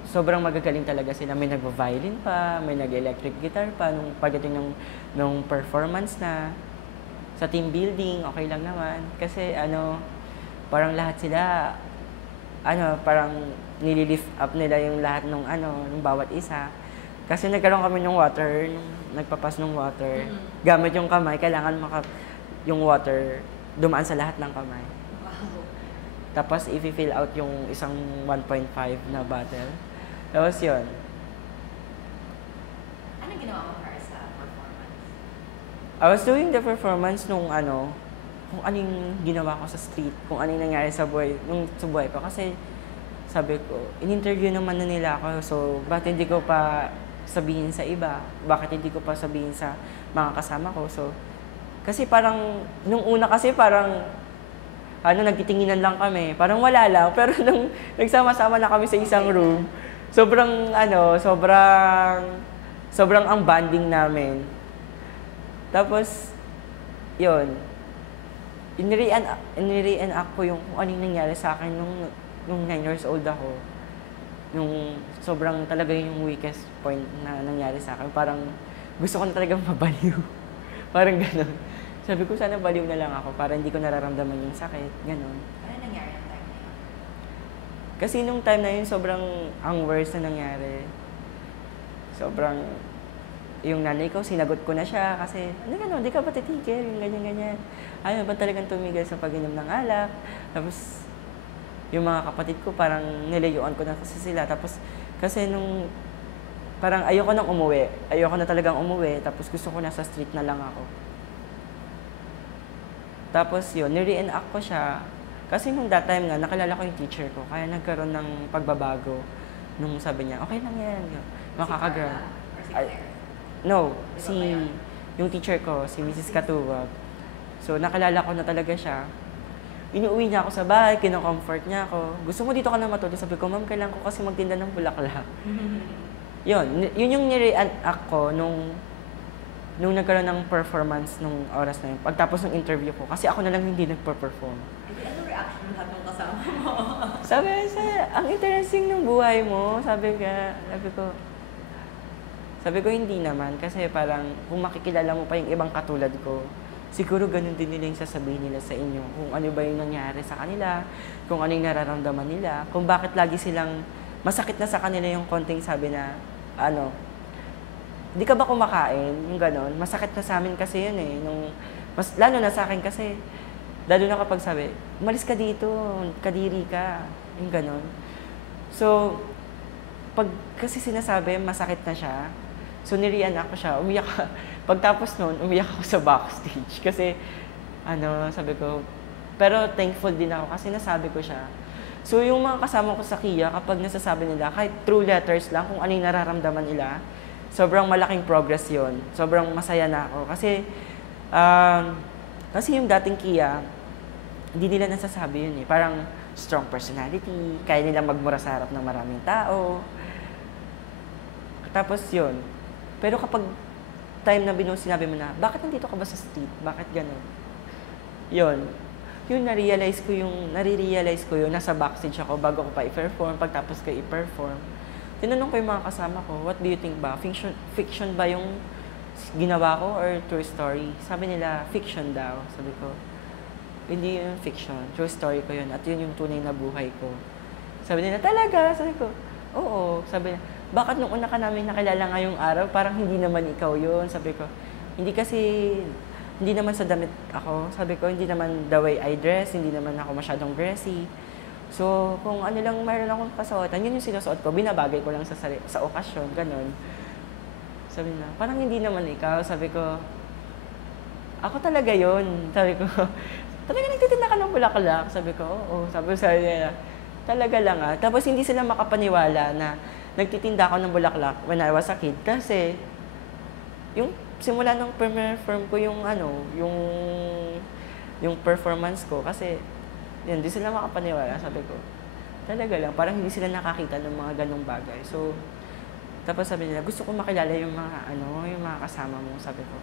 sobrang magagaling talaga sila. May nagvo-violin pa, may nag-electric guitar pa, nung pagdating nung performance na, sa team building, okay lang naman. Kasi parang lahat sila, parang nililift up nila yung lahat ng bawat isa. Kasi nagkaroon kami ng water, nagpapas ng water. Gamit yung kamay, kailangan yung water dumaan sa lahat ng kamay. Wow. Tapos i-fill out yung isang 1.5 na bottle. Tapos yun. Anong ginawa mo para sa performance? I was doing the performance kung ano yung ginawa ko sa street, kung ano yung nangyari sa buhay ko. Kasi sabi ko, in-interview naman na nila ako, so bakit hindi ko pa sabihin sa iba? Bakit hindi ko pa sabihin sa mga kasama ko? So, Kasi parang, nung una kasi parang, nagtitinginan lang kami. Parang wala lang. Pero nung nagsama-sama na kami sa isang room, sobrang ang bonding namin. Tapos, yun, inire-enact ko yung kung anong nangyari sa akin nung 9 years old ako. Nung sobrang talaga yung weakest point na nangyari sa akin. Parang gusto ko na talagang mabaliw. Parang gano'n. Sabi ko, sana baliw na lang ako para hindi ko nararamdaman yung sakit. Gano'n. Ano nangyari yung time na yun? Kasi nung time na yun, sobrang ang worst na nangyari. Sobrang, yung nanay ko, sinagot ko na siya kasi, di ka ba titigil? Yung ganyan-ganyan. Ayaw ba talagang tumigil sa pag-inom ng alak? Tapos, yung mga kapatid ko, parang nilayuan ko na kasi sila. Tapos, kasi nung, parang ayoko nang umuwi. Ayoko na talagang umuwi. Tapos, gusto ko na sa street na lang ako. Tapos yun, nire-enact ko siya. Kasi nung that time nga, nakilala ko yung teacher ko. Kaya nagkaroon ng pagbabago. Nung sabi niya, okay lang yan. Makakagrad. No, yung teacher ko, si Mrs. Katuwag. So, nakilala ko na talaga siya. Inuuwi niya ako sa bahay, kino-comfort niya ako. Gusto mo dito ka na matulog? Sabi ko, ma'am, kailangan ko kasi magtinda ng bulaklak. Yun yung nire-enact ko nung nagkaroon ng performance nung oras na yun, pagtapos ng interview ko, kasi ako na lang hindi nagpa-perform. Ano reaction lahat ng kasama mo? Sabi, ang interesting ng buhay mo. Sabi ko, hindi naman. Kasi parang, kung makikilala mo pa yung ibang katulad ko, siguro ganun din nila yung sasabihin nila sa inyo. Kung ano ba yung nangyari sa kanila, kung ano yung nararamdaman nila, kung bakit lagi silang, masakit na sa kanila yung konting sabi na, di ka ba kumakain? Yung ganon. Masakit na sa amin kasi yun eh. Lalo na sa akin kasi, lalo na kapag sabi, umalis ka dito, kadiri ka. Yung ganon. So, pag kasi sinasabi, masakit na siya. So, nire-enact ko siya. Pagtapos nun, umiyak ako sa backstage. Kasi, sabi ko, pero thankful din ako kasi nasabi ko siya. So, yung mga kasama ko sa KIA, kapag nasasabi nila, kahit through letters lang, kung ano yung nararamdaman nila, sobrang malaking progress yon. Sobrang masaya na ako. Kasi yung dating KIA, hindi nila nasasabi yun eh. Parang strong personality, kaya nila magmura sa harap ng maraming tao. Tapos yun. Pero kapag time na sinabi mo na, bakit nandito ka ba sa street? Bakit gano'n? Yun. Yung nare-realize ko yun, nasa backstage ako bago ko pa i-perform, pagtapos ko i-perform. Tinanong ko yung mga kasama ko, what do you think ba? Fiction ba yung ginawa ko or true story? Sabi nila, fiction daw. Sabi ko, hindi yun fiction. True story ko yun. At yun yung tunay na buhay ko. Sabi nila, talaga? Sabi ko, oo. Sabi nila, bakit nung una ka namin nakilala ngayong araw, parang hindi naman ikaw yun? Sabi ko, hindi naman sa damit ako. Sabi ko, hindi naman the way I dress, hindi naman ako masyadong dressy. So, kung ano lang mayroon akong kasuotan, yun yung sinusuot ko, binabagay ko lang sa okasyon, ganun. Sabi na, parang hindi naman ikaw. Sabi ko, ako talaga yun. Sabi ko, talaga nagtitinda ka ng bulaklak? Sabi ko, oo. Sabi ko sa nila, talaga lang ah. Tapos hindi sila makapaniwala na nagtitinda ako ng bulaklak when I was a kid. Kasi, yung simula nung perform ko yung performance ko, kasi, yun, di sila makapaniwala, sabi ko. Talaga lang, parang hindi sila nakakita ng mga ganong bagay. So, tapos sabi nila, gusto ko makilala yung mga kasama mo, sabi ko.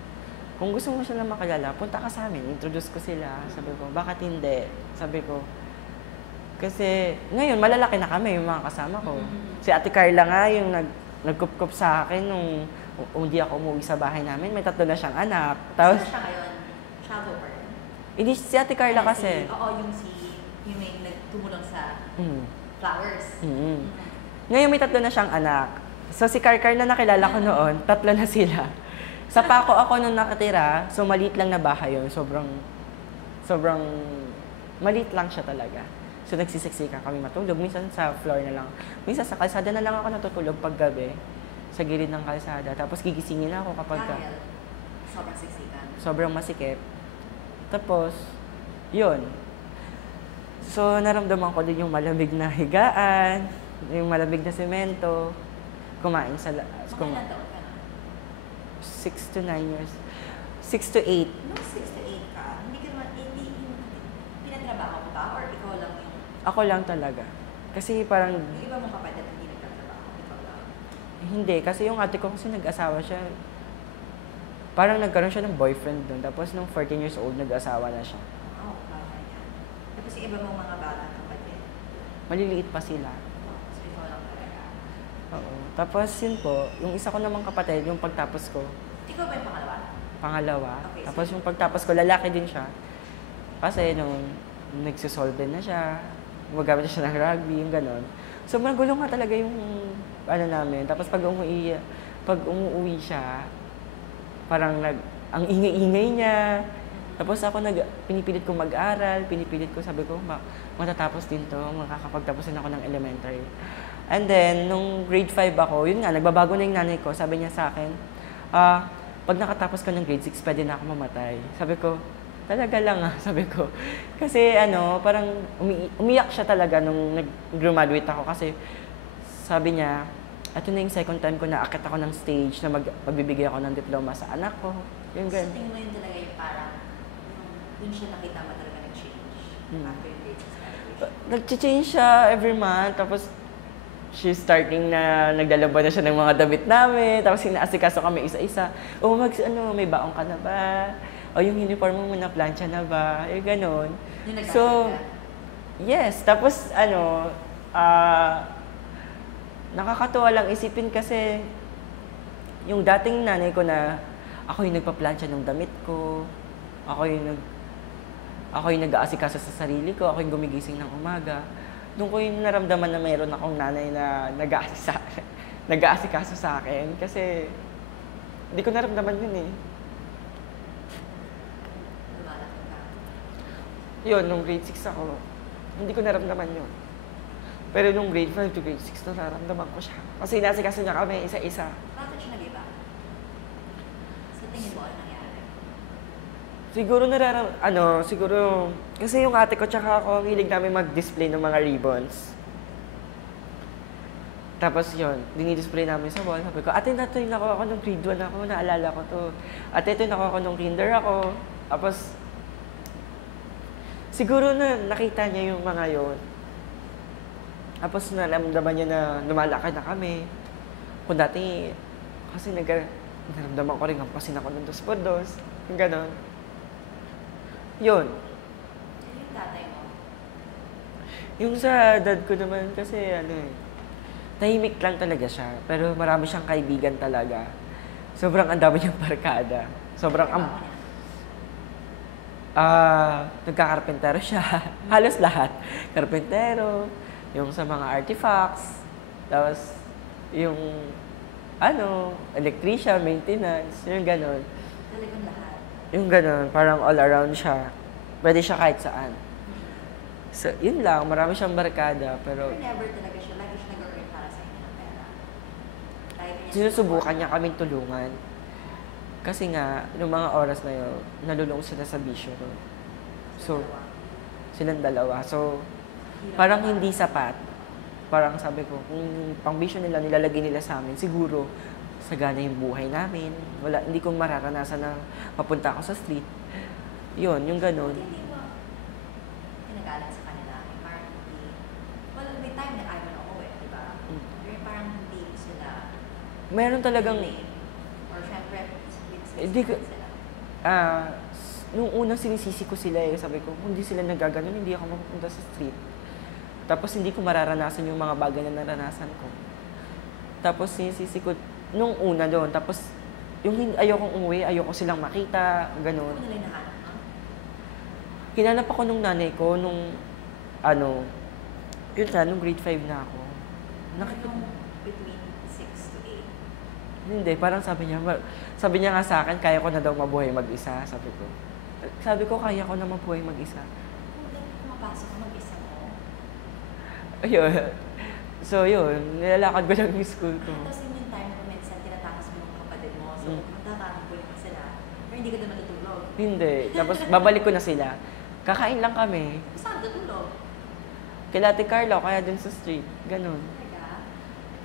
Kung gusto mo sila makilala, punta ka sa amin, introduce ko sila. Sabi ko, bakit hindi? Sabi ko, kasi ngayon, malalaki na kami, yung mga kasama ko. Si Ate Carla nga, yung nagkup-kup sa akin nung hindi ako umuwi sa bahay namin, may 3 na siyang anak. Tapos, siya ngayon? Shadow pa rin? Hindi, si Ate Carla kasi. Yung may nagtumulong sa flowers. Ngayon may 3 na siyang anak. So si Carcar na nakilala ko noon, 3 na sila. Sa Paco ako nung nakatira, so maliit lang na bahay yun. Sobrang maliit lang siya talaga. So nagsisiksikan kami matulog. Minsan sa floor na lang. Minsan sa kalsada na lang ako natutulog pag gabi. Sa gilid ng kalsada. Tapos gigisingin ako kapag sobrang siksikan. Sobrang masikip. Tapos, yun. So, naramdaman ko din yung malamig na higaan, yung malamig na semento, kumain sa... Ilan taon ka na? 6 to 9 years. 6 to 8. Nung 6 to 8 ka, hindi ka naman, hindi pinatrabaho mo ba? Or ikaw lang yung, Ako lang talaga. Kasi parang, yung iba mong kapatid hindi nagtatrabaho, ikaw lang? hindi. Kasi yung ate ko kasi nag-asawa siya. Parang nagkaroon siya ng boyfriend doon. Tapos nung 14 years old, nag-asawa na siya. Oo, baka yan. Tapos yung iba mong mga batang kapatid, Maliliit pa sila. so ikaw lang talaga. Oo. Tapos yun po, yung isa ko namang kapatid, yung pagtapos ko, Ikaw ba yung pangalawa? pangalawa. Okay, Tapos sige. yung pagtapos ko, lalaki din siya. Kasi nung nagsisolve na siya, gumagamit siya ng rugby, yung ganon. So magulo nga talaga yung ano namin. Tapos pag umuwi siya, parang ang ingay-ingay niya. Tapos ako pinipilit ko mag-aral, sabi ko, matatapos din to, makakapagtapos din ako ng elementary. And then, nung grade 5 ako, yun nga, nagbabago na yung nanay ko. Sabi niya sa akin, pag nakatapos ka ng grade 6, pwede na ako mamatay. Sabi ko, talaga lang sabi ko. Kasi parang umiyak siya talaga nung nag-graduate ako kasi sabi niya, ito na yung second time ko na akit ako ng stage na magbibigay ako ng diploma sa anak ko. Yung So ganun. tingin mo yun talaga yung parang, dun siya nakita mo talaga nag-change after yung grade 6 graduation? Nag-change siya every month, tapos she's starting na naglalaba na siya ng mga damit namin, tapos inaasikaso kami isa-isa. May baong ka na ba? O yung uniform mo na plancha na ba? Yung ganon. Yung nag-graduate So, ka? yes. Tapos, nakakatuwa lang isipin kasi yung dating nanay ko na ako yung nagpa-plancha ng damit ko, ako yung nag-aasikaso sa sarili ko, ako yung gumigising ng umaga. Doon ko yung naramdaman na mayroon akong nanay na nag-aasikaso sa akin kasi hindi ko naramdaman yun eh. Lumalaki ka? Yun, nung grade 6 ako, hindi ko naramdaman yun. Pero nung grade 5 to grade 6, nararamdaman ko siya. Kasi inaasikaso niya kami isa-isa. Bakit siya nag-iba? Sa tingin mo, ano nangyari? Siguro, kasi yung ate ko tsaka ako, ang hilig namin mag-display ng mga ribbons. Tapos yun, dinidisplay namin sa wall. Sabi ko, ate, ito yung nakuha ko nung grade 1 ako, naalala ko to. Ate, ito yung nakuha ko nung kinder ako. Tapos, siguro na nakita niya yung mga yun. Tapos naramdaman niya na lumalakad na kami. Kung dati, kasi naramdaman ko rin hampasin ako ng 2x2. Yung ganon. Yun. Yung tatay mo? Yung sa dad ko naman kasi tahimik lang talaga siya. Pero marami siyang kaibigan talaga. Sobrang ang dami niyang barkada. Sobrang Trabaho niya? Nagkakarpentero siya. Halos lahat. Karpentero, yung sa mga artifacts, tapos yung electrician, maintenance, yung ganon. Talagang lahat? Yung ganon, parang all around siya. Pwede siya kahit saan. So, yun lang, marami siyang barkada, pero Or never talaga siya, lagi siya nag-earn para sa inyo ng pera? Lagi niya sinusubukan niya kaming tulungan. Kasi nga, noong mga oras na yun, nalulong sila sa bisyo. So, silang dalawa. So, parang hindi sapat. Parang sabi ko, kung pang-bisyo nila, nilalagay nila sa amin, siguro, sagana yung buhay namin. Hindi ko mararanasan na mapunta ako sa street. Yun, yung ganun. Hindi mo kinagalit sa kanila, yung parang hindi, well, may time na ayaw na umuwi, di ba? Pero parang hindi sila Meron talagang, blame. Or syempre, Hindi ko- sila. nung unang sinisisi ko sila sabi ko, kung hindi sila nagaganon, hindi ako mapupunta sa street. Tapos hindi ko mararanasan yung mga bagay na naranasan ko. Tapos sinisisi ko, nung una doon, tapos yung ayokong umuwi, ayoko silang makita, ganon. Ano nila hinahanap, ha? Hinanap ako nung nanay ko, nung yun na, nung grade 5 na ako. Anong between 6 to 8? Hindi, parang sabi niya nga sa akin, kaya ko na daw mabuhay mag-isa, sabi ko. Sabi ko, kaya ko na mabuhay mag-isa. Kung pumapasok ka mag-isa mo, Ayun. So, yun, nilalakad ko lang yung school ko. tapos yun yung time na minsan tinatakas mo yung kapatid mo, so magtatanong ko naman sila, pero hindi ka na matutulog. Hindi. Tapos, babalik ko na sila. Kakain lang kami. Saan tutulog? Kila Ate Carlo, kaya dun sa street. Ganun. Talaga?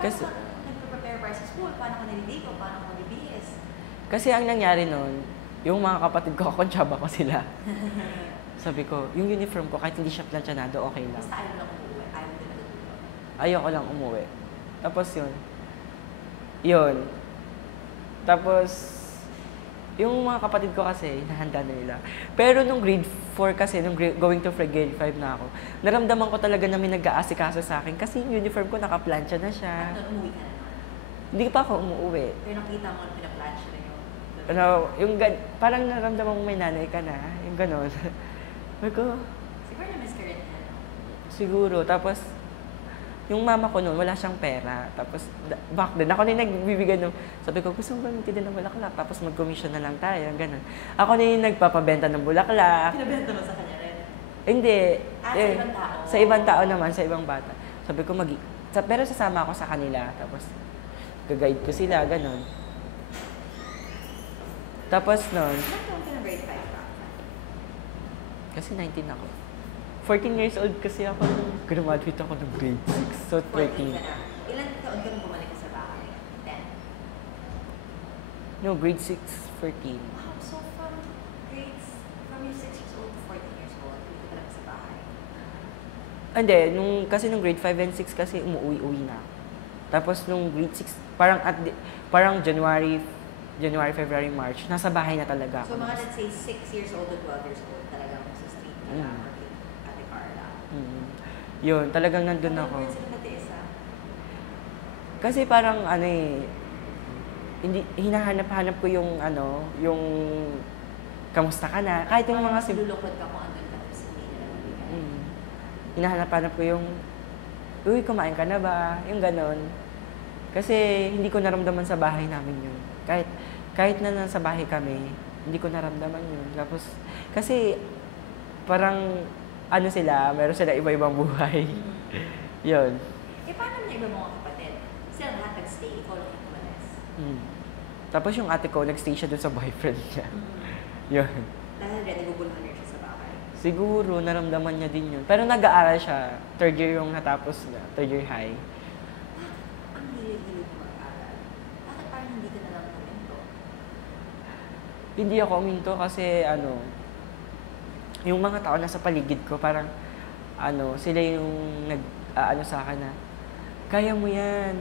Kasi- Paano ka nagpe-prepare para sa school? Paano ka naliligo? Paano ka magbibihis? Kasi ang nangyari nun, yung mga kapatid ko, konsyaba ko sila. Sabi ko, yung uniform ko, kahit hindi siya plantsanado, okay lang. Basta ayaw lang umuwi. Ayaw din natutulog. Ayoko lang umuwi. Tapos yun. Tapos, yung mga kapatid ko kasi, hinahanda na nila. Pero nung grade 4 kasi, going to grade 5 na ako, naramdaman ko talaga na may nag-aasikaso sa akin kasi yung uniform ko naka-plancha na siya. At noon, umuwi ka na naman. Hindi pa ako umuwi. Pero nakita mo na pinaplansya na yung... Ano, parang naramdaman mo may nanay ka na, yung gano'n. Sabi ko, Siguro na-miss ka rin na, no? siguro. Tapos, yung mama ko noon, wala siyang pera. Tapos, back then, ako na yung nagbibigay ng, sabi ko, gusto mo gamitin din ng bulaklak. Tapos, mag-commission na lang tayo, gano'n. Ako na yung nagpapabenta ng bulaklak. Pinabenta mo sa kanya rin? Hindi. Sa ibang tao? Sa ibang tao naman, sa ibang bata. Sabi ko, pero sasama ako sa kanila. Tapos, gag-guide ko sila, gano'n. Tapos noon, Ilan taon ka ng grade 5 ka? kasi 19 ako. 14 years old kasi ako nung graduate ako ng grade 6. So, 14 13. ka na. Ilan taon ka nung bumalik sa bahay? 10? No, grade 6, 14. Wow, so from your 6 years old to 14 years old, hindi ka lang sa bahay. Hindi, kasi nung grade 5 and 6 kasi umuwi-uwi na. Tapos nung grade 6, parang January, February, March, nasa bahay na talaga So ako. mga let's say 6 years old to 12 years old, talagang sa street ka lang, Mm. or with Ate Carla. Yun, talagang nandun Ano ako. yung sila natiis, ah? Kasi parang hindi hinahanap-hanap ko yung kamusta ka na. Kahit yung mga Lulukod ka kung andun ka, tapos hindi nila mabigay. hinahanap-hanap ko yung, uy, kumain ka na ba? Yung ganon. Kasi hindi ko naramdaman sa bahay namin yun. Kahit na nasa bahay kami, hindi ko naramdaman yun. Tapos, kasi parang, meron sila iba-ibang buhay. Yun. Eh, paano naman yung iba mga kapatid? Sila lahat nag-stay, ikaw lang yung umalis. Tapos yung ate ko, nag-stay siya dun sa boyfriend niya. Yun. Dahil rin, naguguluhan niya siya sa bahay. Siguro, naramdaman niya din yun. Pero nag-aaral siya. Third year yung natapos na. Third year high. Ang hilig-hilig mo mag-aral. Bakit parang hindi ka na lang huminto? Hindi ako uminto kasi yung mga tao nasa paligid ko, parang sila yung sa akin na, kaya mo yan,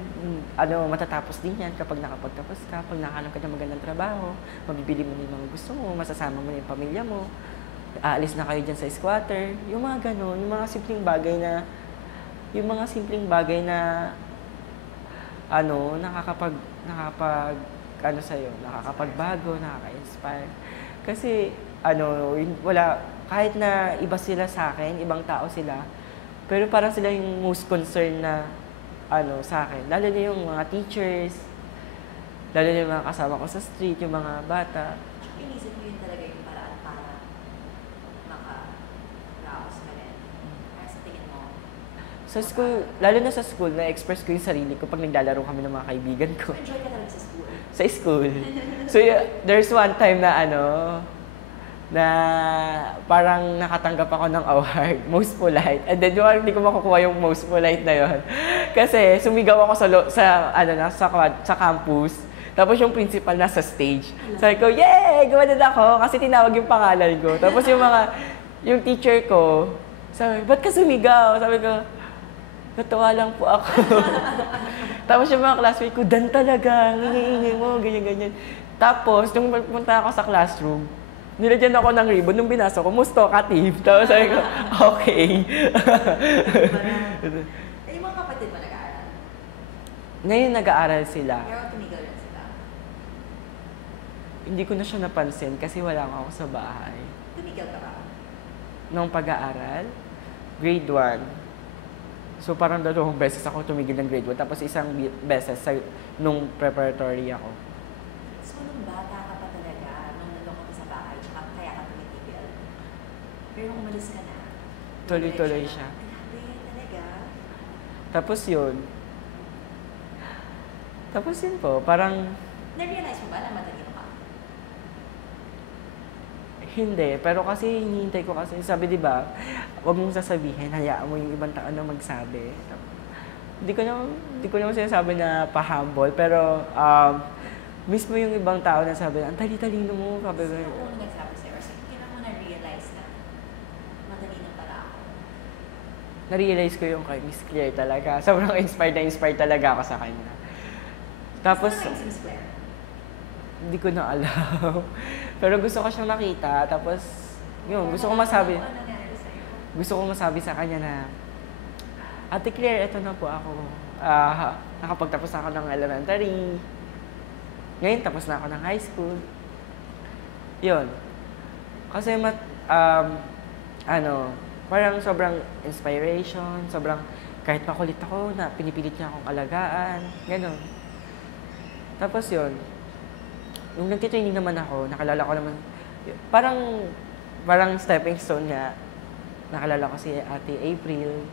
matatapos din yan kapag nakapagtapos ka, pag nakahanap ka ng magandang trabaho, mabibili mo na yung mga gusto mo, masasama mo na yung pamilya mo, aalis na kayo dyan sa squatter, yung mga ganun, yung mga simpleng bagay na, nakakapagbago, nakaka-inspire. Kasi, kahit na iba sila sa akin, ibang tao sila, pero parang sila yung most concerned na, sa akin. Lalo na yung mga teachers, lalo na yung mga kasama ko sa street, yung mga bata. Inisip mo yun talaga yung paraan para maka-raos ka rin. Kaya sa tingin mo, Sa school, lalo na sa school, na-express ko yung sarili ko pag naglalaro kami ng mga kaibigan ko. so enjoy ka talaga sa school. Sa school. So, there's one time na na parang nakatanggap ako ng award, most polite. And then, hindi ko makukuha yung most polite na yon. Kasi sumigaw ako sa campus. Tapos yung principal nasa stage. Sabi ko, yay! Gumanon ako kasi tinawag yung pangalan ko. Tapos yung teacher ko, sabi, ba't ka sumigaw? Sabi ko, natuwa lang po ako. Tapos yung mga classmate ko, dan talaga, ngingingin mo, ganyan-ganyan. Tapos, nung punta ako sa classroom, nilagyan ako ng ribbon. Nung binasa ko, most talkative. Tapos sabi ko, okay. Yung mga kapatid mo nag-aaral? Ngayon nag-aaral sila. Pero tumigil rin sila. Hindi ko na siya napansin kasi wala ako sa bahay. Tumigil ka ba? Nung pag-aaral, grade 1. So parang 2 beses ako tumigil ng grade 1. Tapos isang beses nung preparatory ako. So, nung bata ka pa talaga, nung nandun ka sa bahay, tsaka kaya ka tumitigil. Pero nung umalis ka na, Tuloy-tuloy siya. Grabe, talaga. Tapos yun po, parang Na-realize mo ba na matalino ka? hindi. Pero kasi hinihintay ko kasi, sabi di ba, huwag mong sasabihin, hayaan mo yung ibang tao na magsabi. Hindi ko naman sinasabi na pa-humble, pero Mismo yung ibang tao na sabi, ang tali-talino mo, sabi ko. Sino unang nagsabi sa'yo? Or kailan mo na-realize na matalino pala ako? Na-realize ko yung kay Miss Claire talaga. Sobrang inspired talaga ako sa kanya. Tapos, Saan kayo si Miss Claire? hindi ko na alam. Pero gusto ko siyang makita. Tapos, yun, gusto ko masabi. Ano nangyari sa'yo? Gusto ko masabi sa kanya na, Ate Claire, eto na po ako. Nakapagtapos na ako ng elementary. Ngayon, tapos na ako ng high school. Yun. Kasi parang sobrang inspiration, sobrang kahit makulit ako, na pinipilit niya akong alagaan, gano'n. Tapos yun, nung nagtitraining naman ako, nakalala ko naman, parang stepping stone nga, nakalala ko si Ate April.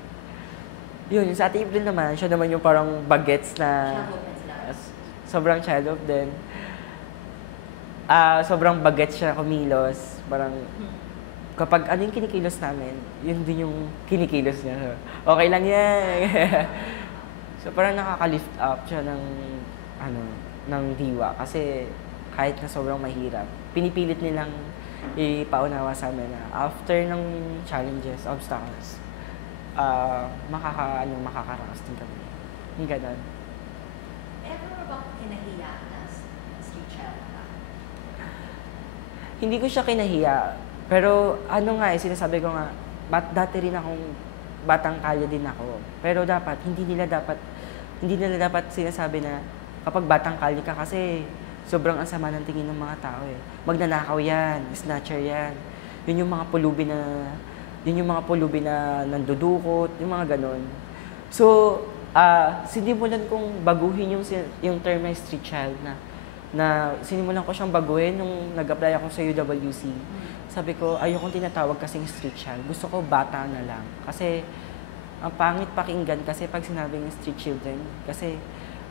Yun, yung sa Ate April naman, siya naman yung parang bagets na sobrang childhood din. Sobrang bagets siya kumilos. Parang kapag ano yung kinikilos namin, yun din yung kinikilos niya. Okay lang yan. So parang nakaka-lift up siya ng diwa. Kasi kahit na sobrang mahirap, pinipilit nilang ipaunawa sa amin na after ng challenges, obstacles, makakaraos din kami. Yung ganun. Ever mo ba kinahiya na street child ka? Hindi ko siya kinahiya. Pero sinasabi ko nga, dati rin akong batang kalye din ako. Pero hindi nila dapat sinasabi na kapag batang kalye ka kasi sobrang ang sama ng tingin ng mga tao eh. Magnanakaw yan, snatcher yan. Yun yung mga pulubi na nandudukot, yung mga ganon. So, sinimulan kong baguhin yung term na street child na sinimulan ko siyang baguhin nung nag-apply ako sa UWC. Sabi ko, ayokong tinatawag kasing street child. Gusto ko bata na lang. Kasi, ang pangit pakinggan kasi pag sinabing street children. Kasi,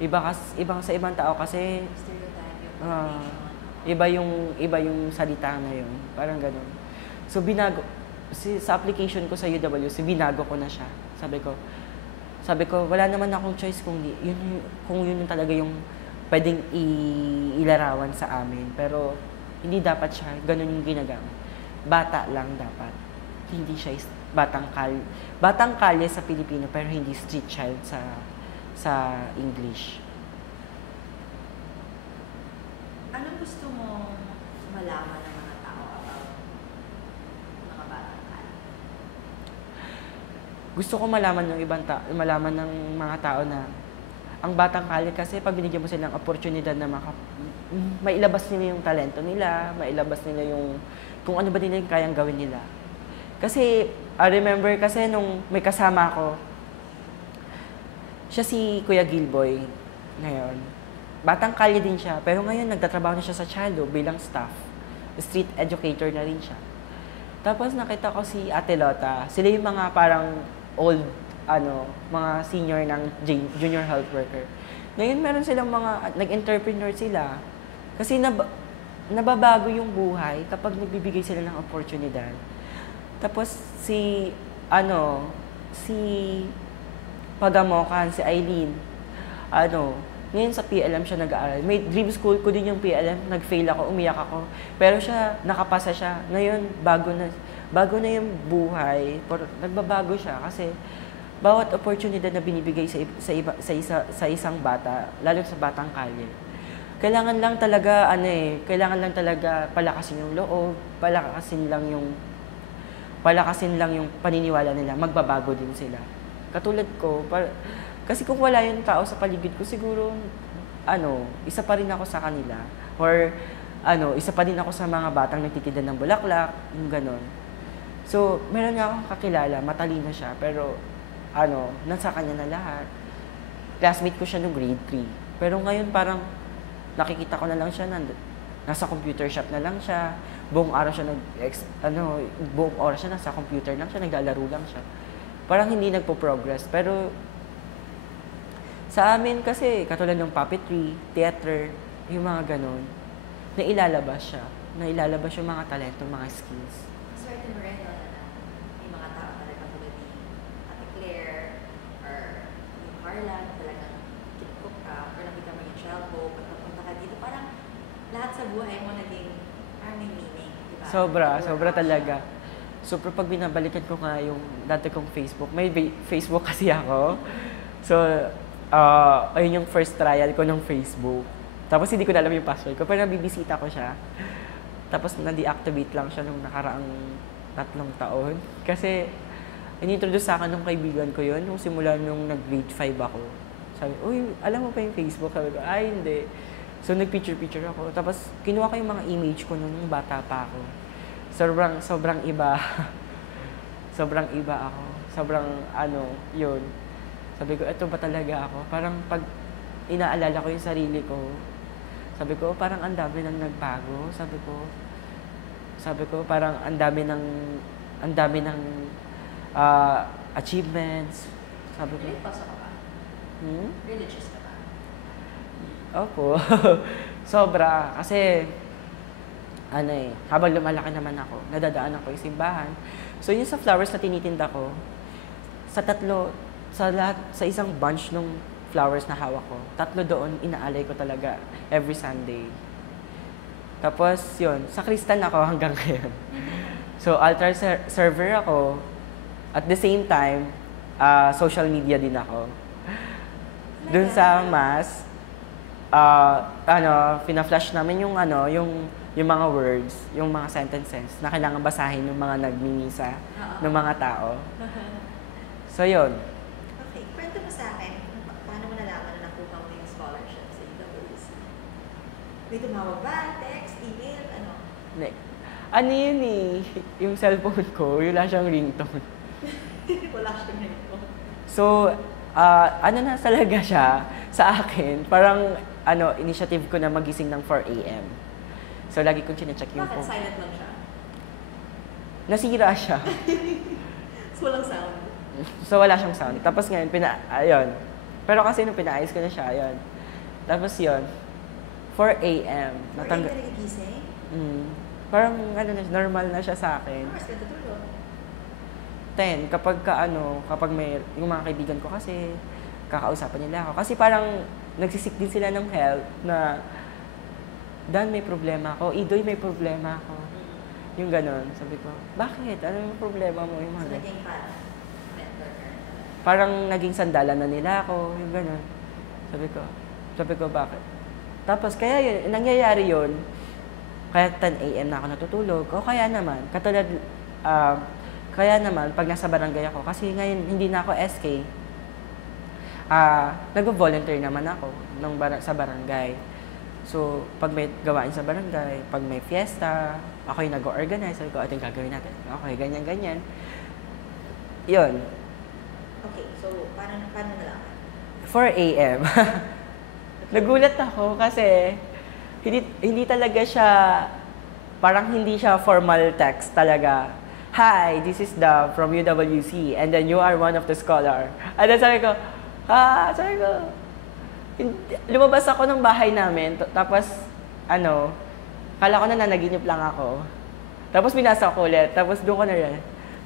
sa ibang tao kasi, iba yung salita na yun. Parang ganun. So, sa application ko sa UWC, binago ko na siya. Sabi ko, wala naman akong choice kung yun talaga yung pwedeng ilarawan sa amin. Pero, hindi dapat siya, ganun yung ginagamit. Bata lang dapat. Hindi siya batang kalye sa Pilipino, pero hindi street child sa English. Anong gusto mong malaman ng mga tao about mga batang kalye? Gusto ko malaman ng mga tao na ang batang kalye kasi pag binigyan mo sila ng oportunidad na mailabas nila yung talento nila, mailabas nila yung kung ano ba nila yung kayang gawin nila. Kasi, I remember kasi nung may kasama ko, siya si Kuya Gilboy ngayon. Batang kalye din siya, pero ngayon nagtatrabaho na siya sa Chalo bilang staff. Street educator na rin siya. Tapos nakita ko si Ate Lota, sila yung mga parang mga senior ng junior health worker. Ngayon meron silang nag-entrepreneur sila. Kasi nababago yung buhay kapag nagbibigay sila ng oportunidad. Tapos si Pagamokan, si Eileen, ngayon sa PLM siya nag-aaral. May dream school ko din yung PLM, nag-fail ako, umiyak ako. Pero nakapasa siya. Ngayon, bago na yung buhay, nagbabago siya kasi bawat oportunidad na binibigay sa isang bata, lalo sa batang kalye, kailangan lang talaga palakasin yung loob, palakasin lang yung paniniwala nila, magbabago din sila. Katulad ko, kasi kung wala yung tao sa paligid ko, siguro, isa pa rin ako sa kanila. Or, isa pa rin ako sa mga batang nagtitinda ng bulaklak, yung ganon. So, meron nga akong kakilala, matalino siya, pero, nasa kanya na lahat. Classmate ko siya nung grade 3. Pero ngayon parang, nakikita ko na lang siya, nasa computer shop na lang siya, buong oras siya nasa computer lang siya, naglalaro lang siya. Parang hindi nagpo-progress. Pero, sa amin kasi, katulad ng puppetry, theater, yung mga ganon, nailalabas yung mga talento, mga skills. Certain rin na may mga tao talaga tulad ni Ate Claire or ni Carla, talagang kinukok ka or nakita mo yung child mo, pag napunta ka dito, parang buhay mo naging parang may meaning, di ba? Sobra talaga. So, pero pag binabalikan ko nga yung dati kong Facebook, may Facebook kasi ako. So, ayun yung first trial ko ng Facebook. Tapos hindi ko na alam yung password ko, pero nabibisita ko siya. Tapos na-deactivate lang siya nung nakaraang 3 taon. Kasi, inintroduce sa akin ng kaibigan ko yun, yung simula nung nag-grade 5 ako. Sabi, uy, alam mo pa yung Facebook? Sabi ko, ay, hindi. So, nag-picture ako. Tapos, kinuha ko yung mga image ko nung bata pa ako. Sobrang iba. Sobrang iba ako. Sobrang, yun. Sabi ko, eto ba talaga ako? Parang pag inaalala ko yung sarili ko, sabi ko, parang ang dami nang nagbago. Sabi ko, parang ang dami ng achievements. Sabi ko, Religious ka ba? Religious ka ba? Opo. Sobra. Kasi, habang lumalaki naman ako, nadadaan ako yung simbahan. So, yun sa flowers na tinitinda ko, sa isang bunch ng flowers na hawak ko, 3 doon, inaalay ko talaga every Sunday. Tapos, yun, sa Kristan ako hanggang ngayon. So, altar server ako. At the same time, social media din ako. Dun sa Mass, fina-flash namin yung mga words, yung mga sentences na kailangan basahin ng mga nagmimisa, ng mga tao. So, yun. Okay, kwento mo sa akin, paano mo nalaman na nakuha mo yung scholarship sa UWC? May tumawag ba? Text? Email? Ano? Ano yun yung cellphone ko, wala siyang ringtone. Wala siyang ringtone. So, na talaga siya sa akin, parang initiative ko na magising ng 4 a.m. So, lagi kong chinecheck yung Bakit phone. silent lang siya? Nasira siya. So, walang sound? So, wala siyang sound. Tapos ngayon, ayun. Pero kasi nung pinaayos ko na siya, ayun. Tapos yun, 4 a.m. 4 a.m. ka nagigising? Parang normal na siya sa akin. Oras ka tutulog? 10, kapag may, yung mga kaibigan ko kasi, kakausapan nila ako. Kasi parang nagsisik din sila ng help na, Dan, may problema ako. Idoy, may problema ako. Yung ganon. Sabi ko, bakit? Ano yung problema mo? Yung So, mga naging mentor ka? parang naging sandalan na nila ako. Yung ganon. Sabi ko, bakit? Tapos, kaya yun, nangyayari yun, kaya 10 a.m. na ako natutulog. O kaya naman, kaya naman, pag nasa barangay ako, kasi ngayon hindi na ako SK, nag-volunteer naman ako sa barangay. So, pag may gawain sa barangay, pag may fiesta, ako yung nag-organize, sabi ko, ito yung gagawin natin. Okay, ganyan. Yun. Okay, so paano nalaman? 4 a.m. Nagulat ako kasi hindi talaga siya, parang hindi siya formal text talaga. Hi, this is Dav from UWC, and then you are one of the scholar. And then sabi ko, lumabas ako ng bahay namin, tapos, kala ko na nanaginip lang ako. Tapos binasa ko ulit, tapos doon ko na rin,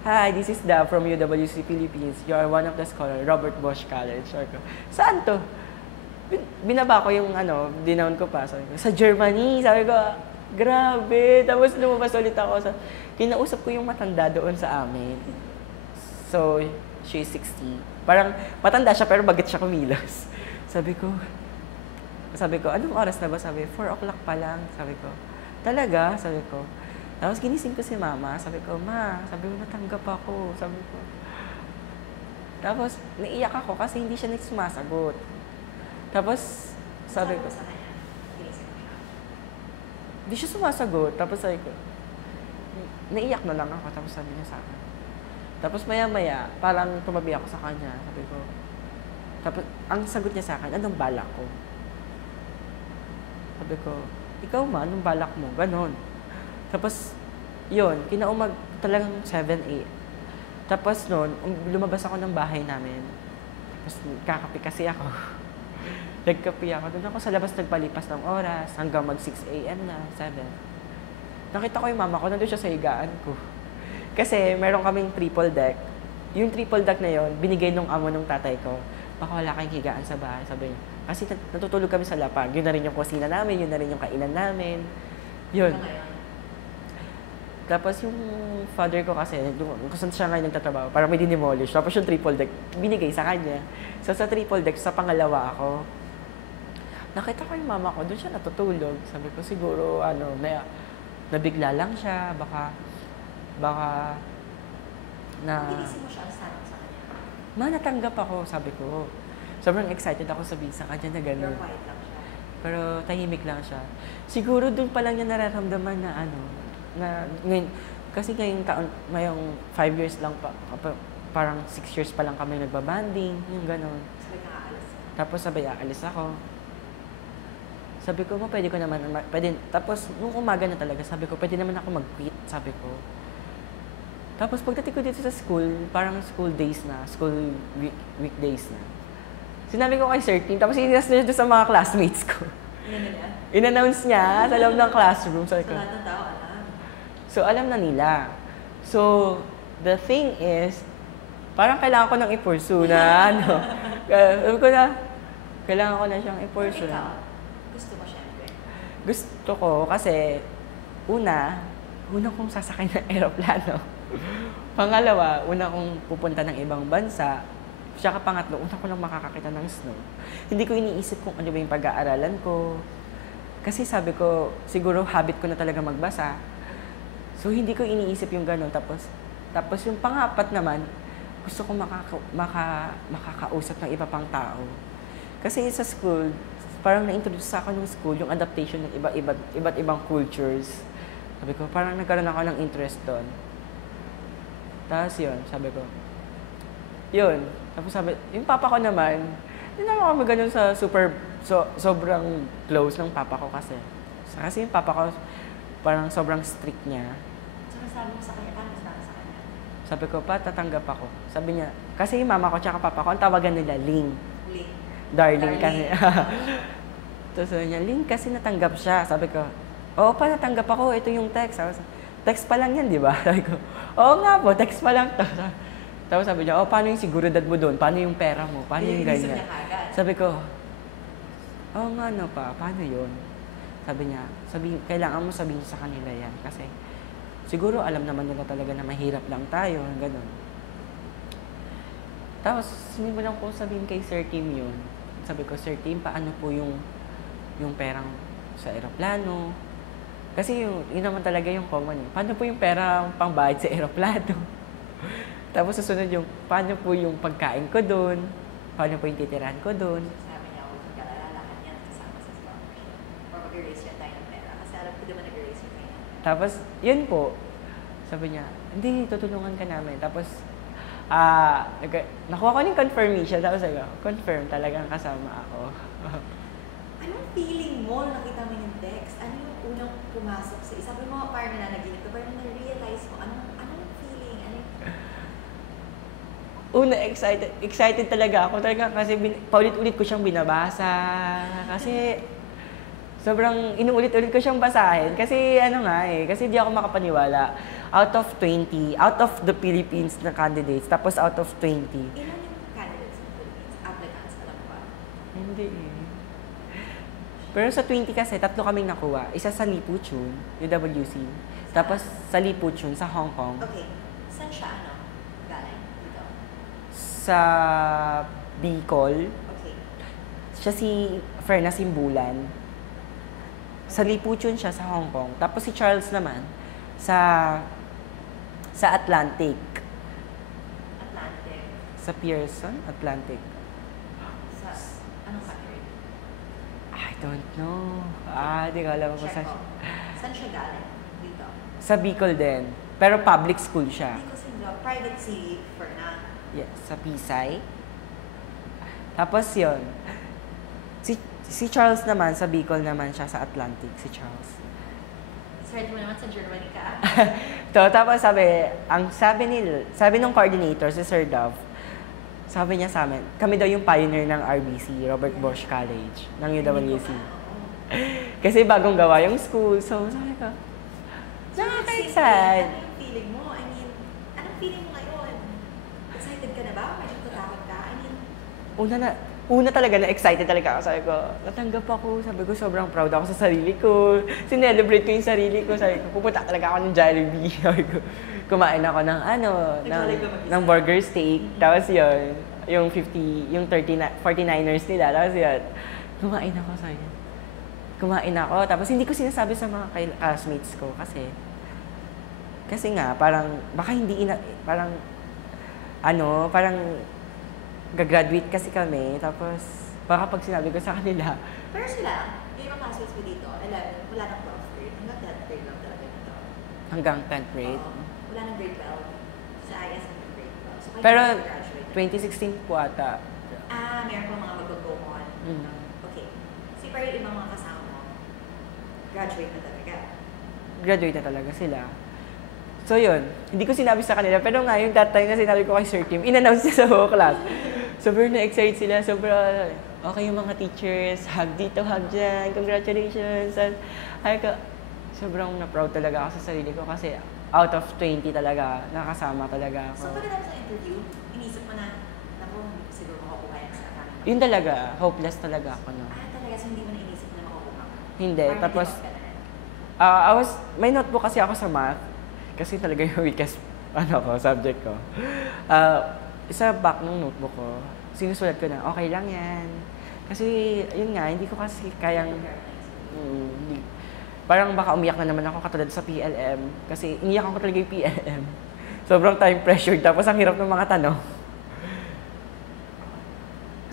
hi, this is Dav from UWC Philippines. You are one of the scholar, Robert Bosch College. Sabi ko, saan to? Binaba ko yung dinown ko pa. Sabi ko, sa Germany. Sabi ko, grabe. Tapos lumabas ulit ako. Kinausap ko yung matanda doon sa amin. So, she's 60. Parang matanda siya pero bagit siya kumilos. Sabi ko, anong oras na ba? Sabi, 4 o'clock pa lang. Sabi ko, talaga? Sabi ko. Tapos ginising ko si mama. Sabi ko, sabi mo natanggap ako. Sabi ko. Tapos naiyak ako kasi hindi siya sumasagot. Tapos sabi ko, sa kanya, ginising mo siya. hindi siya sumasagot. Tapos sabi ko, naiyak na lang ako. Tapos sabi niya sa akin. Tapos maya-maya, parang tumabi ako sa kanya. Sabi ko, tapos ang sagot niya sa akin, anong balak ko? Sabi ko, ikaw anong balak mo? Ganon. Tapos, yun, kinaumag talagang 7, 8. Tapos noon, lumabas ako ng bahay namin. Tapos kakape kasi ako. Nagkape ako. Doon ako sa labas nagpalipas ng oras hanggang mag 6 a.m. na, 7. Nakita ko yung mama ko, nandun siya sa higaan ko. Kasi meron kaming triple deck. Yung triple deck na yon binigay nung amo nung tatay ko. Baka wala kayong higaan sa bahay, sabi niya. Kasi natutulog kami sa lapag. Yun na rin yung kusina namin, yun na rin yung kainan namin. Yun. Hanggang ngayon. Tapos yung father ko kasi, kung siya ngayon nagtatrabaho, parang may dinimolish. Tapos yung triple deck, binigay sa kanya. So sa triple deck, sa pangalawa ako, nakita ko yung mama ko, doon siya natutulog. Sabi ko siguro, nabigla lang siya, baka, Ginising mo siya, ang sarap sa kanya. natanggap ako, sabi ko. Sobrang excited ako sabihin sa kanya na Pero gano'n. quiet lang siya. Pero tahimik lang siya. Siguro doon pa lang niya nararamdaman na ngayon, kasi ngayong taon, ngayong 5 years lang parang 6 years pa lang kami nagbabanding, yung gano'n. Sabi ka aalis. Tapos sabi, aalis ako. Sabi ko, pwede ko naman, pwede. Tapos, nung umaga na talaga, sabi ko, pwede naman ako mag-quit, sabi ko. Tapos, pagdating ko dito sa school, parang school days na, school weekdays na. Sinabi ko kay Sir Tim, tapos inas niya doon sa mga classmates ko. In-announce niya sa loob ng classroom. Sabi ko, So, lahat ng tao, alam. so, alam na nila. So, the thing is, parang kailangan ko nang i-pursue na, sabi ko na, kailangan ko na siyang i-pursue. Ikaw, gusto mo syempre? Gusto ko kasi, una kong sasakay ng eroplano. Pangalawa, una kong pupunta ng ibang bansa. Tsaka pangatlo, una ko lang makakakita ng snow. Hindi ko iniisip kung ano ba yung pag-aaralan ko. Kasi sabi ko, siguro habit ko na talaga magbasa. So, hindi ko iniisip yung gano'n. Tapos yung pangapat naman, gusto ko makakausap ng iba pang tao. Kasi sa school, parang na-introduce sa ako ng school, yung adaptation ng iba't ibang cultures. Sabi ko, parang nagkaroon ako ng interest doon. Tapos yun, sabi ko, yun. Tapos sabi, yung papa ko naman, hindi naman kami ganun sa sobrang close ng papa ko kasi. Kasi yung papa ko, parang sobrang strict niya. So, sabi mo sa kanya, paano sabi sa kanya? Sabi ko, tatanggap ako. Sabi niya, kasi yung mama ko tsaka papa ko, ang tawagan nila, Ling. Ling. Darling kasi. Tapos sabi niya, Ling, kasi natanggap siya. Sabi ko, oo pa, natanggap ako. Ito yung text. Text pa lang yan, di ba? Sabi ko, oo nga po, text pa lang to. Tapos sabi niya, paano yung seguridad mo doon? Paano yung pera mo? Paano yung ganyan? Sabi ko, oo nga no pa, paano yun? Sabi niya, kailangan mo sabihin sa kanila yan. Kasi siguro alam naman nila talaga na mahirap lang tayo, gano'n. Tapos, sinimulan ko sabihin kay Sir Tim yun. Sabi ko, Sir Tim, paano po yung perang sa eroplano? Kasi yun naman talaga yung common eh. Paano po yung pera pangbayad sa eroplano? Tapos susunod yung, paano po yung pagkain ko doon? Paano po yung titirahan ko doon? Sabi niya, huwag kang lahat yan kasama sa scholarship. Or mag-erase yan tayo ng pera. Kasi alam ko diba nag-erase yung tayo. Tapos, yun po. Sabi niya, hindi, tutulungan ka namin. Tapos, nakuha ko yung confirmation. Tapos sabi ko, confirm talagang kasama ako. Anong feeling mo nung nakita mo yung text? Ano yung unang pumasok sa isa? Sabi mo, parang nanaginip ka, parang na-realize mo, anong feeling? Una, excited talaga ako. Talaga kasi paulit-ulit ko siyang binabasa. Kasi sobrang inuulit-ulit ko siyang basahin. Kasi kasi di ako makapaniwala. Out of the Philippines na candidates, tapos out of 20. Ilan yung candidates ng Philippines? Applicants, alam mo ba? Hindi eh. Pero sa 20 kasi, 3 kaming nakuha. Isa sa Lipuchun, UWC. Tapos sa Lipuchun, sa Hong Kong. Okay. Saan siya, galing? Dito? Sa Bicol. Okay. Siya si Ferna Simbulan. Sa Lipuchun siya sa Hong Kong. Tapos si Charles naman sa Atlantic. Atlantic. Sa Pearson, Atlantic. Sa, anong country? I don't know. Di ko alam kung Check saan. ko. Saan siya galing? Dito. Sa Bicol din. Pero public school siya. Hindi ko sinlo. Private si Fernan. Yes, sa Pisay. Tapos yun. Si Charles naman, sa Bicol naman siya, sa Atlantic, si Charles. Swerte mo naman sa Germany ka. Tapos sabi nung coordinator, si Sir Dove, sabi niya sa amin, kami daw yung pioneer ng RBC, Robert Bosch College, ng UWC. Kasi bagong gawa yung school, so sabi ko, nakaka-excite. Ano yung feeling mo? Anong feeling mo ngayon? Excited ka na ba? Medyo tatakot ka? Una na, una talaga na excited talaga ako. Sabi ko, natanggap ako. Sabi ko, sobrang proud ako sa sarili ko. Sinelebrate ko yung sarili ko. Sabi ko, pupunta talaga ako ng Jollibee. Sabi ko, kumain ako ng ng burger steak. Tapos yun, yung 49ers nila. Tapos yun, kumain ako sa yun. Kumain ako. Tapos hindi ko sinasabi sa mga classmates ko kasi nga, parang, baka hindi parang gagraduate kasi kami, tapos baka pag sinabi ko sa kanila. Pero sila, yung mga classmates mo dito, wala nang 12th grade, hanggang 10th grade lang talaga dito. Hanggang 10th grade? Wala nang grade 12. Sa IS hanggang grade 12. So, pero 2016 po ata. Meron pa mga mag-go on. Okay. Pero yung ibang mga kasama mo, graduate na talaga. Graduate na talaga sila. So yun, hindi ko sinabi sa kanila, pero nga yung that time na sinabi ko kay Sir Kim, in-announce niya sa buong class. Sobrang na-excite sila, sobrang, okay yung mga teachers, hug dito, hug dyan, congratulations. Sobrang na-proud talaga ako sa sarili ko kasi out of 20 talaga, nakasama talaga ako. So pagkatapos sa interview, inisip mo na, naku, siguro makakuha yan sa akin. Yun talaga, hopeless talaga ako. No? Talaga, so hindi mo na inisip na makakuha ka? Hindi, tapos, may notebook kasi ako sa math. Kasi talaga yung weakest subject ko. Sa back ng notebook ko, sinusulat ko na, okay lang yan. Kasi, yun nga, hindi ko kasi kayang, parang baka umiyak na naman ako katulad sa PLM. Kasi iniyakan ko talaga yung PLM. Sobrang time pressured, tapos ang hirap ng mga tanong.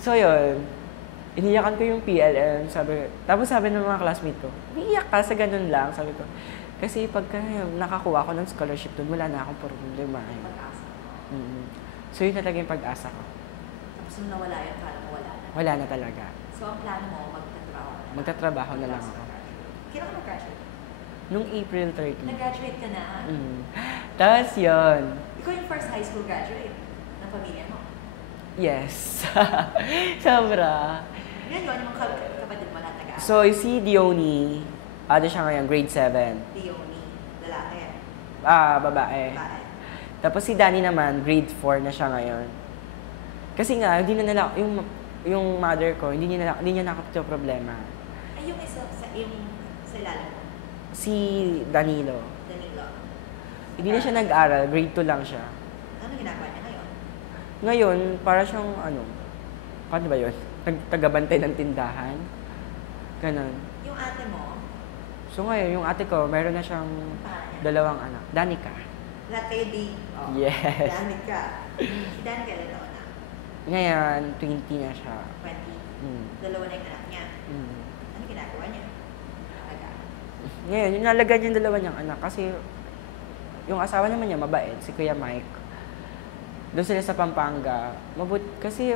So yun, iniyakan ko yung PLM, tapos sabi ng mga classmate ko, iiyak ka sa ganun lang, sabi ko. Kasi pagka nakakuha ko ng scholarship doon, wala na akong problema. Pag-asa. So yun talaga yung pag-asa ko. Tapos nung nawala yun, kala mo wala na. Wala na talaga. So ang plano mo, magtatrabaho ka na? Magtatrabaho na lang ako. Kailan ka mag-graduate? Nung April 30. Nag-graduate ka na? Tapos yun. Ikaw yung first high school graduate ng pamilya mo? Yes. Sobra. Yan yun, yung mga kapatid mo na taga. So si Diony, siya ngayon, grade 7. Diony, lalaki. Babae. Tapos si Danny naman, grade 4 na siya ngayon. Kasi nga, hindi na nila, yung mother ko, hindi niya nakapito problema. Ay, yung isa, yung sa ilalim mo? Si Danilo. Danilo. Hindi na siya nag-aral, grade 2 lang siya. Ano ginagawa niya ngayon? Ngayon, para siyang paano ba yun? Tagabantay ng tindahan. Ganon. Yung ate mo? So ngayon, yung ate ko, meron na siyang dalawang anak. Danica. Lahat kayo Yes. Danica. Si Danica, ilan taon na? Ngayon, 20 na siya. 20. Dalawa na yung anak niya. Ano ginagawa niya? Talaga. Ngayon, yung nalagan yung dalawa niyang anak kasi yung asawa naman niya, mabait, si Kuya Mike. Doon sila sa Pampanga. Kasi,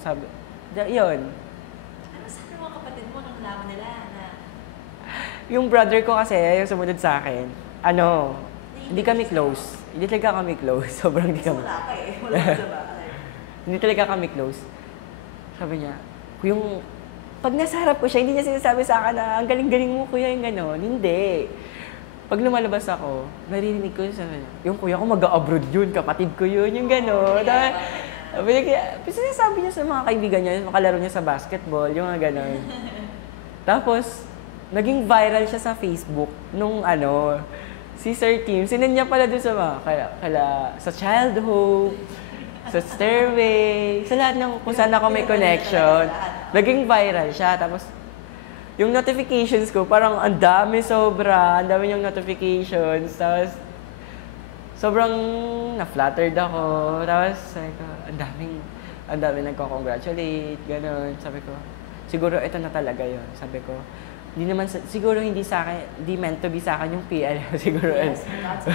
sabi, yun. Ano sabi mga kapatid mo nung nalaman nila na... Yung brother ko kasi, yung sumunod sa akin, hindi kami close. Hindi talaga kami close. Sobrang hindi kami. Wala ka eh. Wala ka sa bahay. Hindi talaga kami close. Sabi niya, pag nasa harap ko siya, hindi niya sinasabi sa akin na, ang galing-galing mo kuya, yung gano'n. Hindi. Pag lumalabas ako, naririnig ko sabi niya, yung kuya ko mag-abroad yun, kapatid ko yun, yung gano'n. Sinasabi niya sa mga kaibigan niya, makalaro niya sa basketball, yung mga gano'n. Tapos, naging viral siya sa Facebook nung si Sir Tim, sinend niya pala doon sa sa Child Hope, sa Stairway, sa lahat ng kung saan ako may connection. Naging viral siya. Tapos, yung notifications ko, parang ang dami sobra. Ang dami yung notifications. Tapos, sobrang na-flattered ako. Tapos, sabi ko, ang daming nagko-congratulate, gano'n. Sabi ko, siguro ito na talaga yun. Sabi ko, siguro hindi sa akin, hindi meant to be sa akin yung PL. Siguro. Yes, that's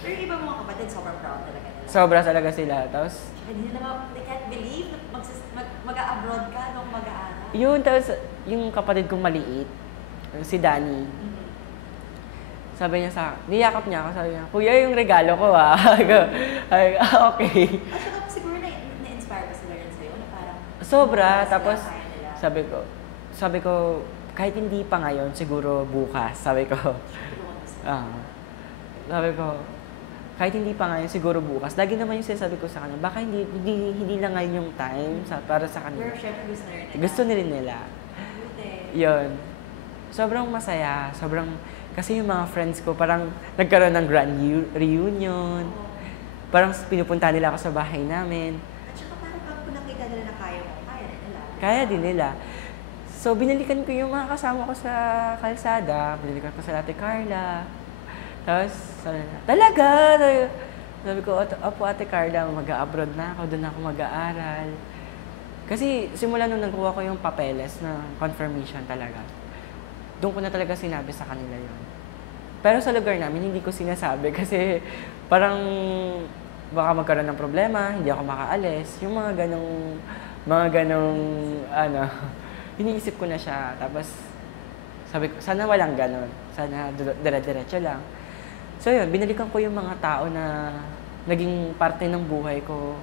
Pero yung iba mga kapatid, sobrang proud talaga nila. Sobra talaga sila. Tapos, hindi nila they can't believe mag-abroad ka nung mag-aaral. yun, tapos yung kapatid kong maliit, si Danny, sabi niya niyakap niya ako, sabi niya, kuya, yung regalo ko okay. Saka siguro na-inspire ba sila rin sa'yo na parang... Sobra, tapos sabi ko, kahit hindi pa ngayon, siguro bukas, sabi ko. Sabi ko, kahit hindi pa ngayon, siguro bukas, lagi naman yung sinasabi ko sa kanila, baka hindi lang ngayon yung time para sa kanila. Pero syempre gusto na rin nila. Gusto na rin nila. Buti. Yun. Sobrang masaya. Kasi yung mga friends ko, parang nagkaroon ng grand reunion. Oo. Parang pinupunta nila ako sa bahay namin. At saka parang kung nakita nila na kaya mo, kaya din nila. Kaya din nila. So, binalikan ko yung mga kasama ko sa kalsada. Binalikan ko sa Ate Carla. Tapos, sabi na, talaga? Sabi ko, opo Ate Carla, mag-a-abroad na ako. Doon ako mag-aaral. Kasi, simula nung nagkuha ko yung papeles na confirmation talaga. Doon ko na talaga sinabi sa kanila yun. Pero sa lugar namin, hindi ko sinasabi kasi parang baka magkaroon ng problema, hindi ako makaalis. Yung mga ganong, iniisip ko na siya. Tapos, sabi ko, sana walang ganon. Sana dire-diretso lang. So yun, binalikan ko yung mga tao na naging parte ng buhay ko.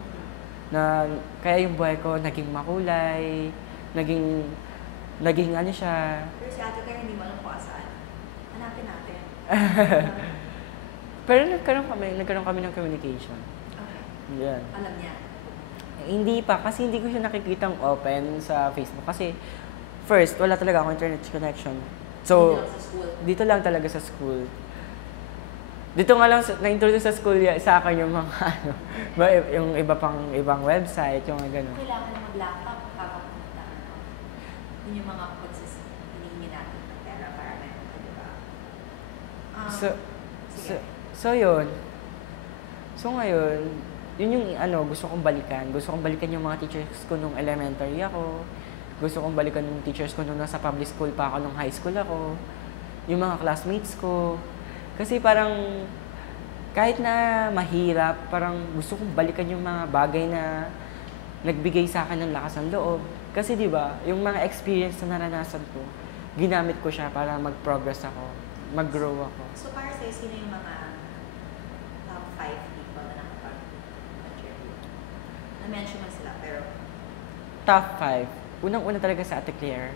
Kaya yung buhay ko naging makulay, naging ano siya. Pero si Ate Claire, hindi mo alam kung saan. Hanapin natin. Pero nagkaroon kami ng communication. Okay. Yan. Alam niya. Hindi pa, kasi hindi ko siya nakikitang open sa Facebook. Kasi, first, wala talaga akong internet connection. So, Dito lang sa school. dito lang talaga sa school. Dito nga lang, na-introduce sa school sa akin yung mga, yung ibang website, yung mga gano'n. Kailangan na mag-laptop habang pumunta. Yun yung mga hinihingi natin ng pera para meron ka, di ba? Sige. So, yun. So, ngayon, yun yung gusto kong balikan. Gusto kong balikan yung mga teachers ko nung elementary ako. Gusto kong balikan yung teachers ko nung nasa public school pa ako, nung high school ako. Yung mga classmates ko. Kasi parang, kahit na mahirap, parang gusto kong balikan yung mga bagay na nagbigay sa akin ng lakas ng loob. Kasi di ba, yung mga experience na naranasan ko, ginamit ko siya para mag-progress ako, mag-grow ako. So, para sa'yo, sino yung mga top 5 people na nakapag-contribute? Na-mention mo sila, pero... Top 5. Unang-una talaga sa Ate Claire.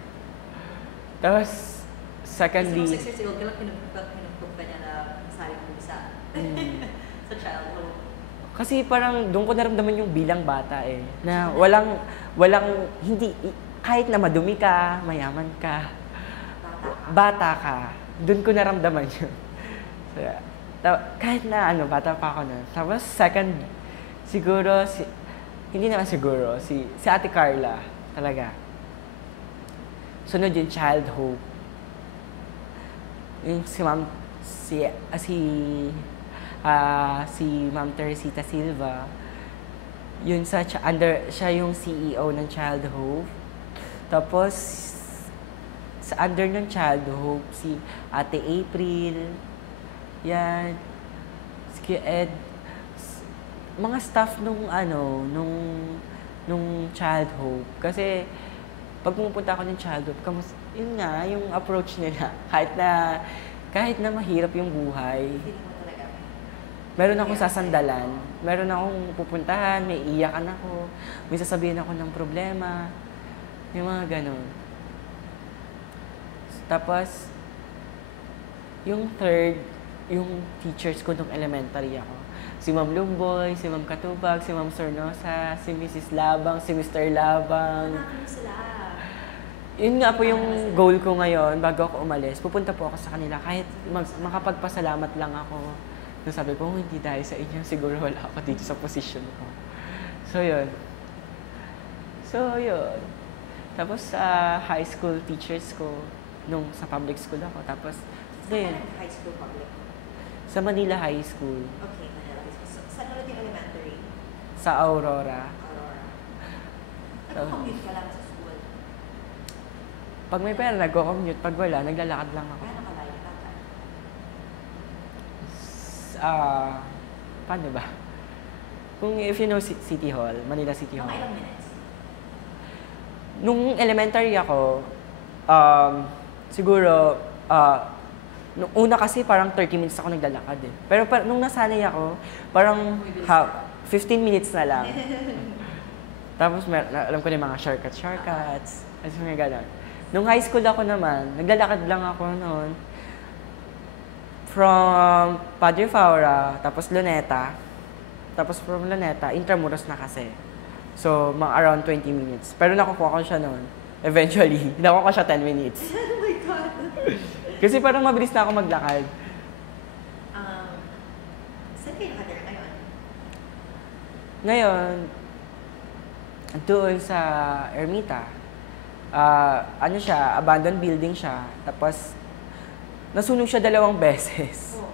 Tapos, secondly... Kasi kung 6 years old ka lang, pinupag ka niya na masali mo sa sa childhood. Kasi parang doon ko naramdaman yung bilang bata eh. Na hindi, kahit na madumi ka, mayaman ka, bata ka, doon ko naramdaman yun. So, kahit na bata pa ako nun. Tapos second, siguro, hindi naman siguro, si Ate Carla, talaga. Sunod yung Child Hope. Yung si Ma'am Teresita Silva, yun siya yung CEO ng Child Hope. Tapos, sa under ng Child Hope, si Ate April, yan, si Ed, mga staff nung Child Hope. Kasi, pag pumupunta ako ng Child Hope, yun nga, yung approach nila, kahit na mahirap yung buhay, meron akong sasandalan, meron akong pupuntahan, may iyakan ako, may sasabihin ako ng problema, yung mga ganon. Tapos, yung third, yung teachers ko nung elementary ako. Si Ma'am Lumboy, si Ma'am Katubag, si Ma'am Sornosa, si Mrs. Labang, si Mr. Labang. Hanapin sila. Yun nga po yung goal ko ngayon, bago ako umalis, pupunta po ako sa kanila, kahit makapagpasalamat lang ako. Sabi ko, hindi dahil sa inyo, siguro wala ako dito sa position ko. So, yun. Tapos, sa high school teachers ko, sa public school ako. Tapos, Saan high school public? Sa Manila High School. Okay, Manila High School. Saan ulit yung elementary? Sa Aurora. Nag-commute ka lang sa school? Pag may pera, nag-commute. Pag wala, naglalakad lang ako. Kaya nakalayo ka ka? Paano ba? If you know City Hall, Manila City Hall. Mga ilang minutes? Nung elementary ako, siguro, nung una kasi parang 30 minutes ako naglalakad eh. Pero nung nasanay ako, parang 15 minutes na lang. Tapos alam ko na yung mga shortcuts. Kasi mga gano'n. Nung high school ako naman, naglalakad lang ako noon. From Padre Faura, tapos Luneta. Tapos from Luneta, Intramuros na kasi. So, mga around 20 minutes. Pero nakukuha ko siya noon. Eventually, nakukuha ko siya 10 minutes. Oh my God. Kasi parang mabilis na ako maglakad. Saan kayo nakatira ngayon? Ngayon, doon sa Ermita, ano siya, abandoned building siya. Tapos, nasunog siya 2 beses. Oh.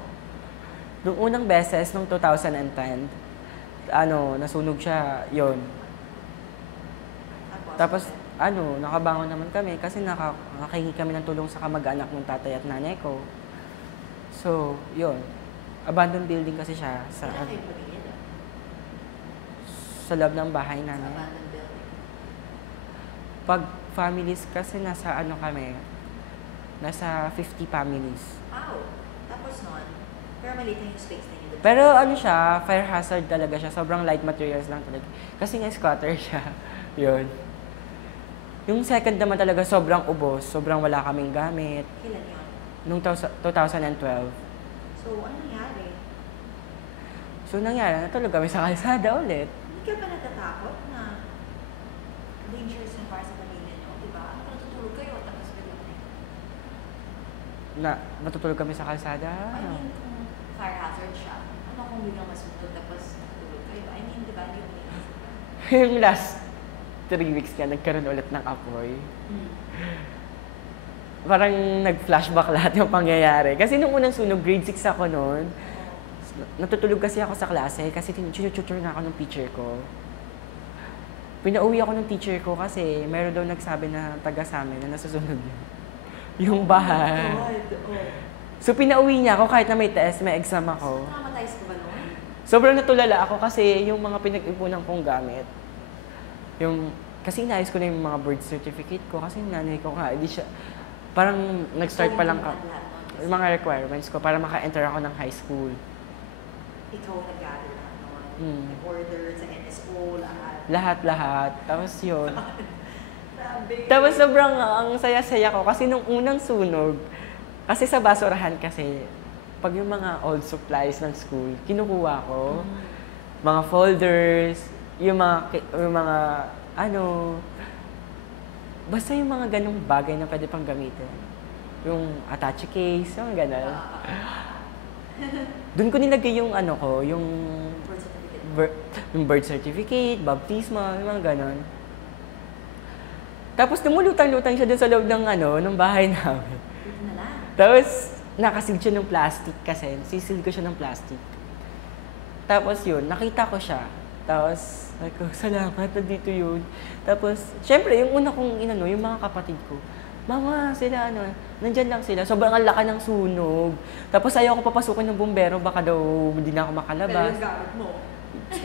Nung unang beses, nung 2010, nasunog siya, yon. Tapos, nakabangon naman kami kasi nakahingi kami ng tulong sa kamag-anak ng tatay at nanay ko. So, yon. Abandoned building kasi siya sa, Kailan kayo pamilya doon? sa loob ng bahay Sa namin. abandoned building. Pag families kasi nasa nasa 50 families. Wow. Tapos nun, pero maliit na yung space na yun. Pero siya, fire hazard talaga siya. Sobrang light materials lang talaga. Kasi nga squatter siya. Yun. Yung second naman talaga sobrang ubos. Sobrang wala kaming gamit. Kailan yun? Nung 2012. So, ano nangyari? So nangyari, natulog kami sa kalsada ulit. Hindi ka ba natatakot na dangerous na para sa pamilya nyo? Diba? Ano kung natutulog kayo tapos biglang Matutulog kami sa kalsada. I mean, kung fire hazard siya, ano kung biglang masunog tapos natulog kayo? I mean, diba? Hindi ko iniisip. Yung last 3 weeks nga, nagkaroon ulit ng apoy. Parang nag-flashback lahat yung pangyayari. Kasi nung unang sunog, grade 6 ako noon. Natutulog kasi ako sa klase kasi tinututor na ako ng teacher ko. Pinauwi ako ng teacher ko kasi meron daw nagsabi na taga sa amin na nasusunog yung bahay. Oh my God. Oh. So pinauwi niya ako kahit na may test, may exam ako. Traumatized ka ba noon? Sobrang natulala ako kasi yung mga pinag-ipunan kong gamit, kasi inayos ko na yung mga birth certificate ko kasi nanay ko nga, hindi siya, parang nag-start pa lang yung mga requirements ko para maka-enter ako ng high school. Ikaw nag-gather lahat noon. Nag-order sa NSO, lahat. Lahat. Tapos yun. Grabe. Tapos sobrang ang saya-saya ko kasi nung unang sunog, kasi sa basurahan kasi, pag yung mga old supplies ng school, kinukuha ko. Mga folders, yung mga basta yung mga ganong bagay na pwede pang gamitin. Yung attache case, yung gano'n. Doon ko nilagay yung yung Birth certificate. yung birth certificate, baptismal, yung mga gano'n. Tapos lumulutang-lutang siya dun sa loob ng bahay namin. Dito na lang. Tapos nakasil siya ng plastic kasi, sisil ko siya ng plastic. Tapos yun, nakita ko siya. Tapos, salamat, nandito yun. Tapos, syempre, yung una kong yung mga kapatid ko, Mama, sila nandyan lang sila. Sobrang ang laka ng sunog. Tapos ayaw ko papasukin ng bumbero, baka daw hindi na ako makalabas. Pero yung gamit mo.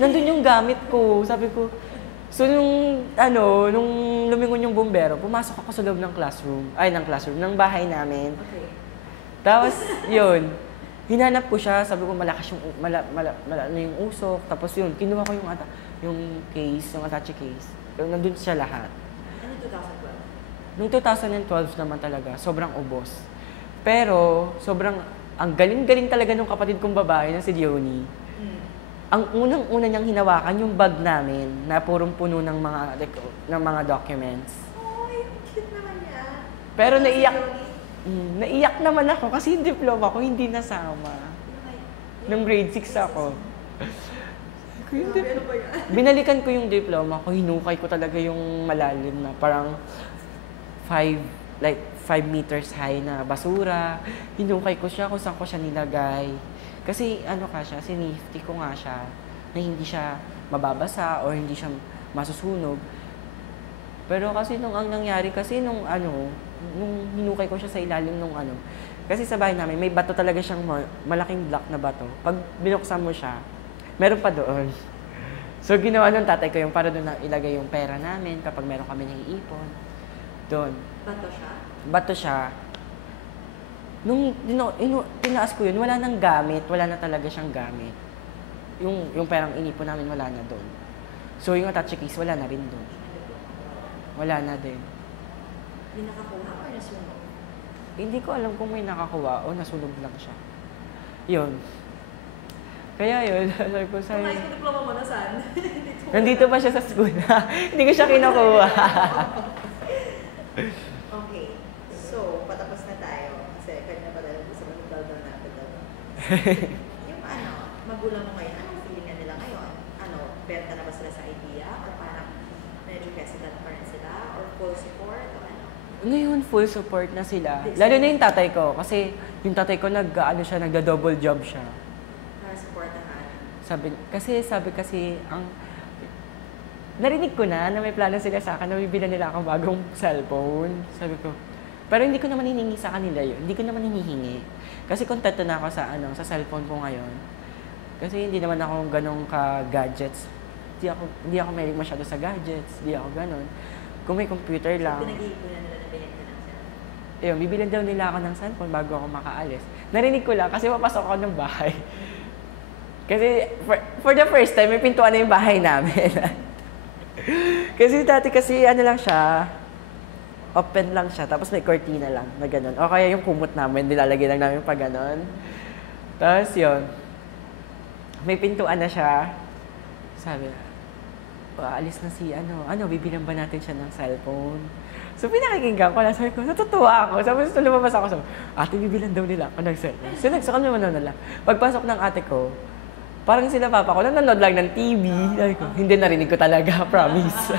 Nandun yung gamit ko. Sabi ko, so nung lumingon yung bumbero, pumasok ako sa loob ng ng bahay namin. Okay. Tapos, yun, hinanap ko siya, sabi ko malakas yung usok. Tapos yun, kinuha ko yung case, yung attache case. Nandun siya lahat. Ano 2012? Noong 2012 naman talaga, sobrang ubos. Pero, ang galing-galing talaga ng kapatid kong babae na si Diony. Ang unang-una niyang hinawakan yung bag namin na purong puno ng mga documents. Oh, cute naman niya. Pero naiyak naman ako kasi yung diploma ko hindi nasama. Nung grade 6 ako. Ano ba yan? Binalikan ko yung diploma ko, hinukay ko talaga yung malalim na parang 5 meters high na basura. Hinukay ko siya kung saan ko siya nilagay. Kasi sinifty ko nga siya na hindi siya mababasa o hindi siya masusunog. Pero kasi nung nangyari nung hinukay ko siya sa ilalim nung kasi sa bahay namin may bato talaga siyang malaking block na bato. Pag binuksan mo siya, meron pa doon. So ginawa ng tatay ko yung para doon na ilagay yung pera namin kapag meron kami naiipon. Doon. Bato siya. Nung tinaas ko yun, wala nang gamit. Wala na talaga siyang gamit. Yung perang inipon namin, wala na doon. So yung attache case, wala na rin doon. Wala na din. May nakakuha or nasunog? Hindi ko alam kung may nakakuha o nasunog lang siya. Yun. Kaya yun, sabi ko Kung sa'yo, high school diploma mo, nasaan? nandito pa siya sa school. Hindi ko siya kinukuha. Okay. So, patapos na tayo. Kasi kanina pa tayo sa mag-down natin. Yung magulang mo ngayon, anong feeling na nila ngayon? Benta na ba sila sa idea? Or parang medyo hesitant pa rin sila? Or full support? O ano? Ngayon, full support na sila. Lalo na yung tatay ko. Kasi yung tatay ko nagda-double job siya. Para supportahan. Sabi kasi, narinig ko na may plano sila sa akin na bibilan nila ako bagong cellphone. Sabi ko, pero hindi ko naman hiningi sa kanila yun. Hindi ko naman hinihingi. Kasi kontento na ako sa cellphone ko ngayon. Kasi hindi naman ako ganong ka-gadgets. Hindi ako mahilig masyado sa gadgets. Hindi ako ganon. Kung may computer lang. Pinag-iipunan nila na bilhin ka ng cellphone. Ayun, bibilan daw nila ako ng cellphone bago ako makaalis. Narinig ko lang kasi papasok ako ng bahay. Kasi for the first time, may pintuan na yung bahay namin. Kasi dati lang siya, open lang siya, tapos may cortina lang na gano'n. O kaya yung kumot namin, nilalagay lang namin pa gano'n. Tapos yun, may pintuan na siya. Sabi, alis na si bibilang ba natin siya ng cellphone? So pinakikinggan ko lang, sabi ko, natutuwa ako. Sabi ko, lumabas ako, sabi, ate, bibilang daw nila ako ng cellphone. So nagsakal naman nila. Pagpasok ng ate ko, parang sila papa ko, nanonood lang ng TV. Sabi ko, hindi, narinig ko talaga, promise.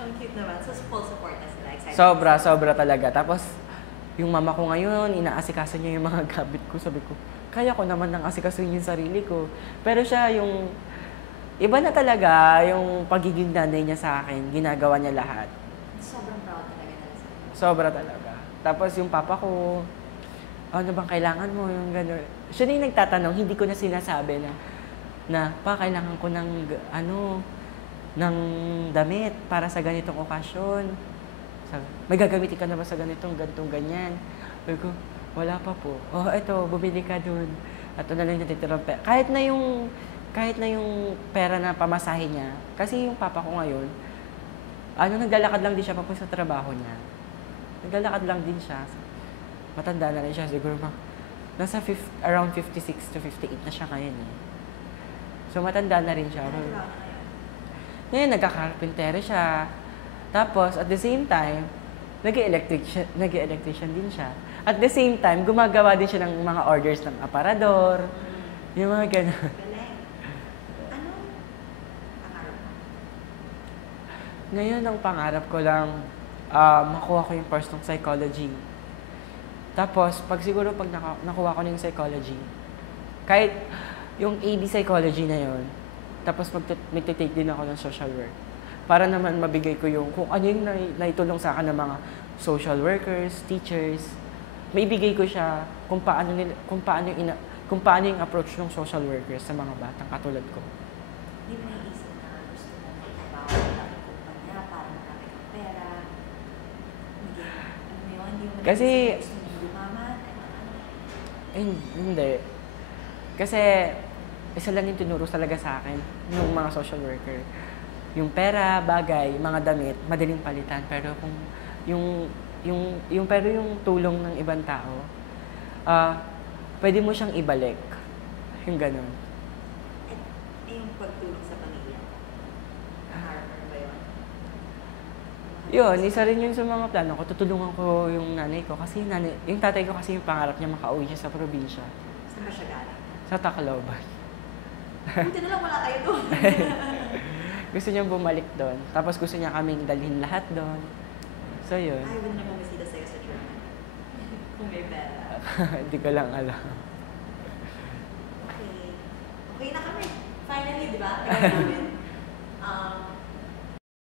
Ang cute naman. So, full support na sila. Excited. Sobra talaga. Tapos, yung mama ko ngayon, inaasikaso niya yung mga gamit ko. Sabi ko, kaya ko naman nang asikasuhin yung sarili ko. Pero siya, iba na talaga yung pagiging nanay niya sa akin. Ginagawa niya lahat. Sobrang proud talaga nila sa inyo. Sobra talaga. Tapos yung papa ko, ano bang kailangan mo? Yung gano'n. Siya na yung nagtatanong, hindi ko na sinasabi na kailangan ko ng damit para sa ganitong okasyon. Sabi, may gagamitin ka na ba sa ganitong ganyan? Sabi ko, wala pa po. Eto, bumili ka dun. At na lang natitirang pera. Kahit na yung pera na pamasahe niya, kasi yung papa ko ngayon, naglalakad lang din siya papunta sa trabaho niya. Naglalakad lang din siya. Matanda na rin siya, siguro nasa around 56 to 58 na siya ngayon eh. So matanda na rin siya. Ngayon, nagka-carpentero siya. Tapos, at the same time, nag-electrician din siya. At the same time, gumagawa din siya ng mga orders ng aparador. Yung mga gano'n. Galing. Anong pangarap mo? Ngayon, ang pangarap ko lang, makuha ko yung first ng psychology. Tapos, pag nakuha ko na yung psychology, kahit yung AD psychology na yon, tapos magte-take din ako ng social work. Para naman mabigay ko kung ano yung naitulong sa akin ng mga social workers, teachers, maibigay ko siya kung paano yung approach ng social workers sa mga batang katulad ko. Hindi mo naisip na gusto mo magtrabaho sa kumpanya para marami kang pera? Hindi mo Kasi- naisip na gusto mo lumaman? Hindi. Kasi, isa lang yung tinuro talaga sa akin, yung mga social worker. Yung pera, bagay, mga damit, madaling palitan. Pero kung pero yung tulong ng ibang tao, pwede mo siyang ibalik. Yung ganun. Yung pagtulong sa pamilya. Pangarap mo ba yun? Yun, isa rin yun sa mga plano ko. Tutulungan ko yung nanay ko. Kasi yung tatay ko kasi yung pangarap niya makauwi siya sa probinsya. Saan ba siya galing? Sa Tacloban. Buti na lang wala kayo doon. Gusto niya bumalik doon. Tapos gusto niya kaming dalhin lahat doon. So, yun. Ayaw na bumisita sa'yo sa Germany. Kung may pera. Hindi ko lang alam. Okay. Okay na kami. Finally, di ba? Tagal namin.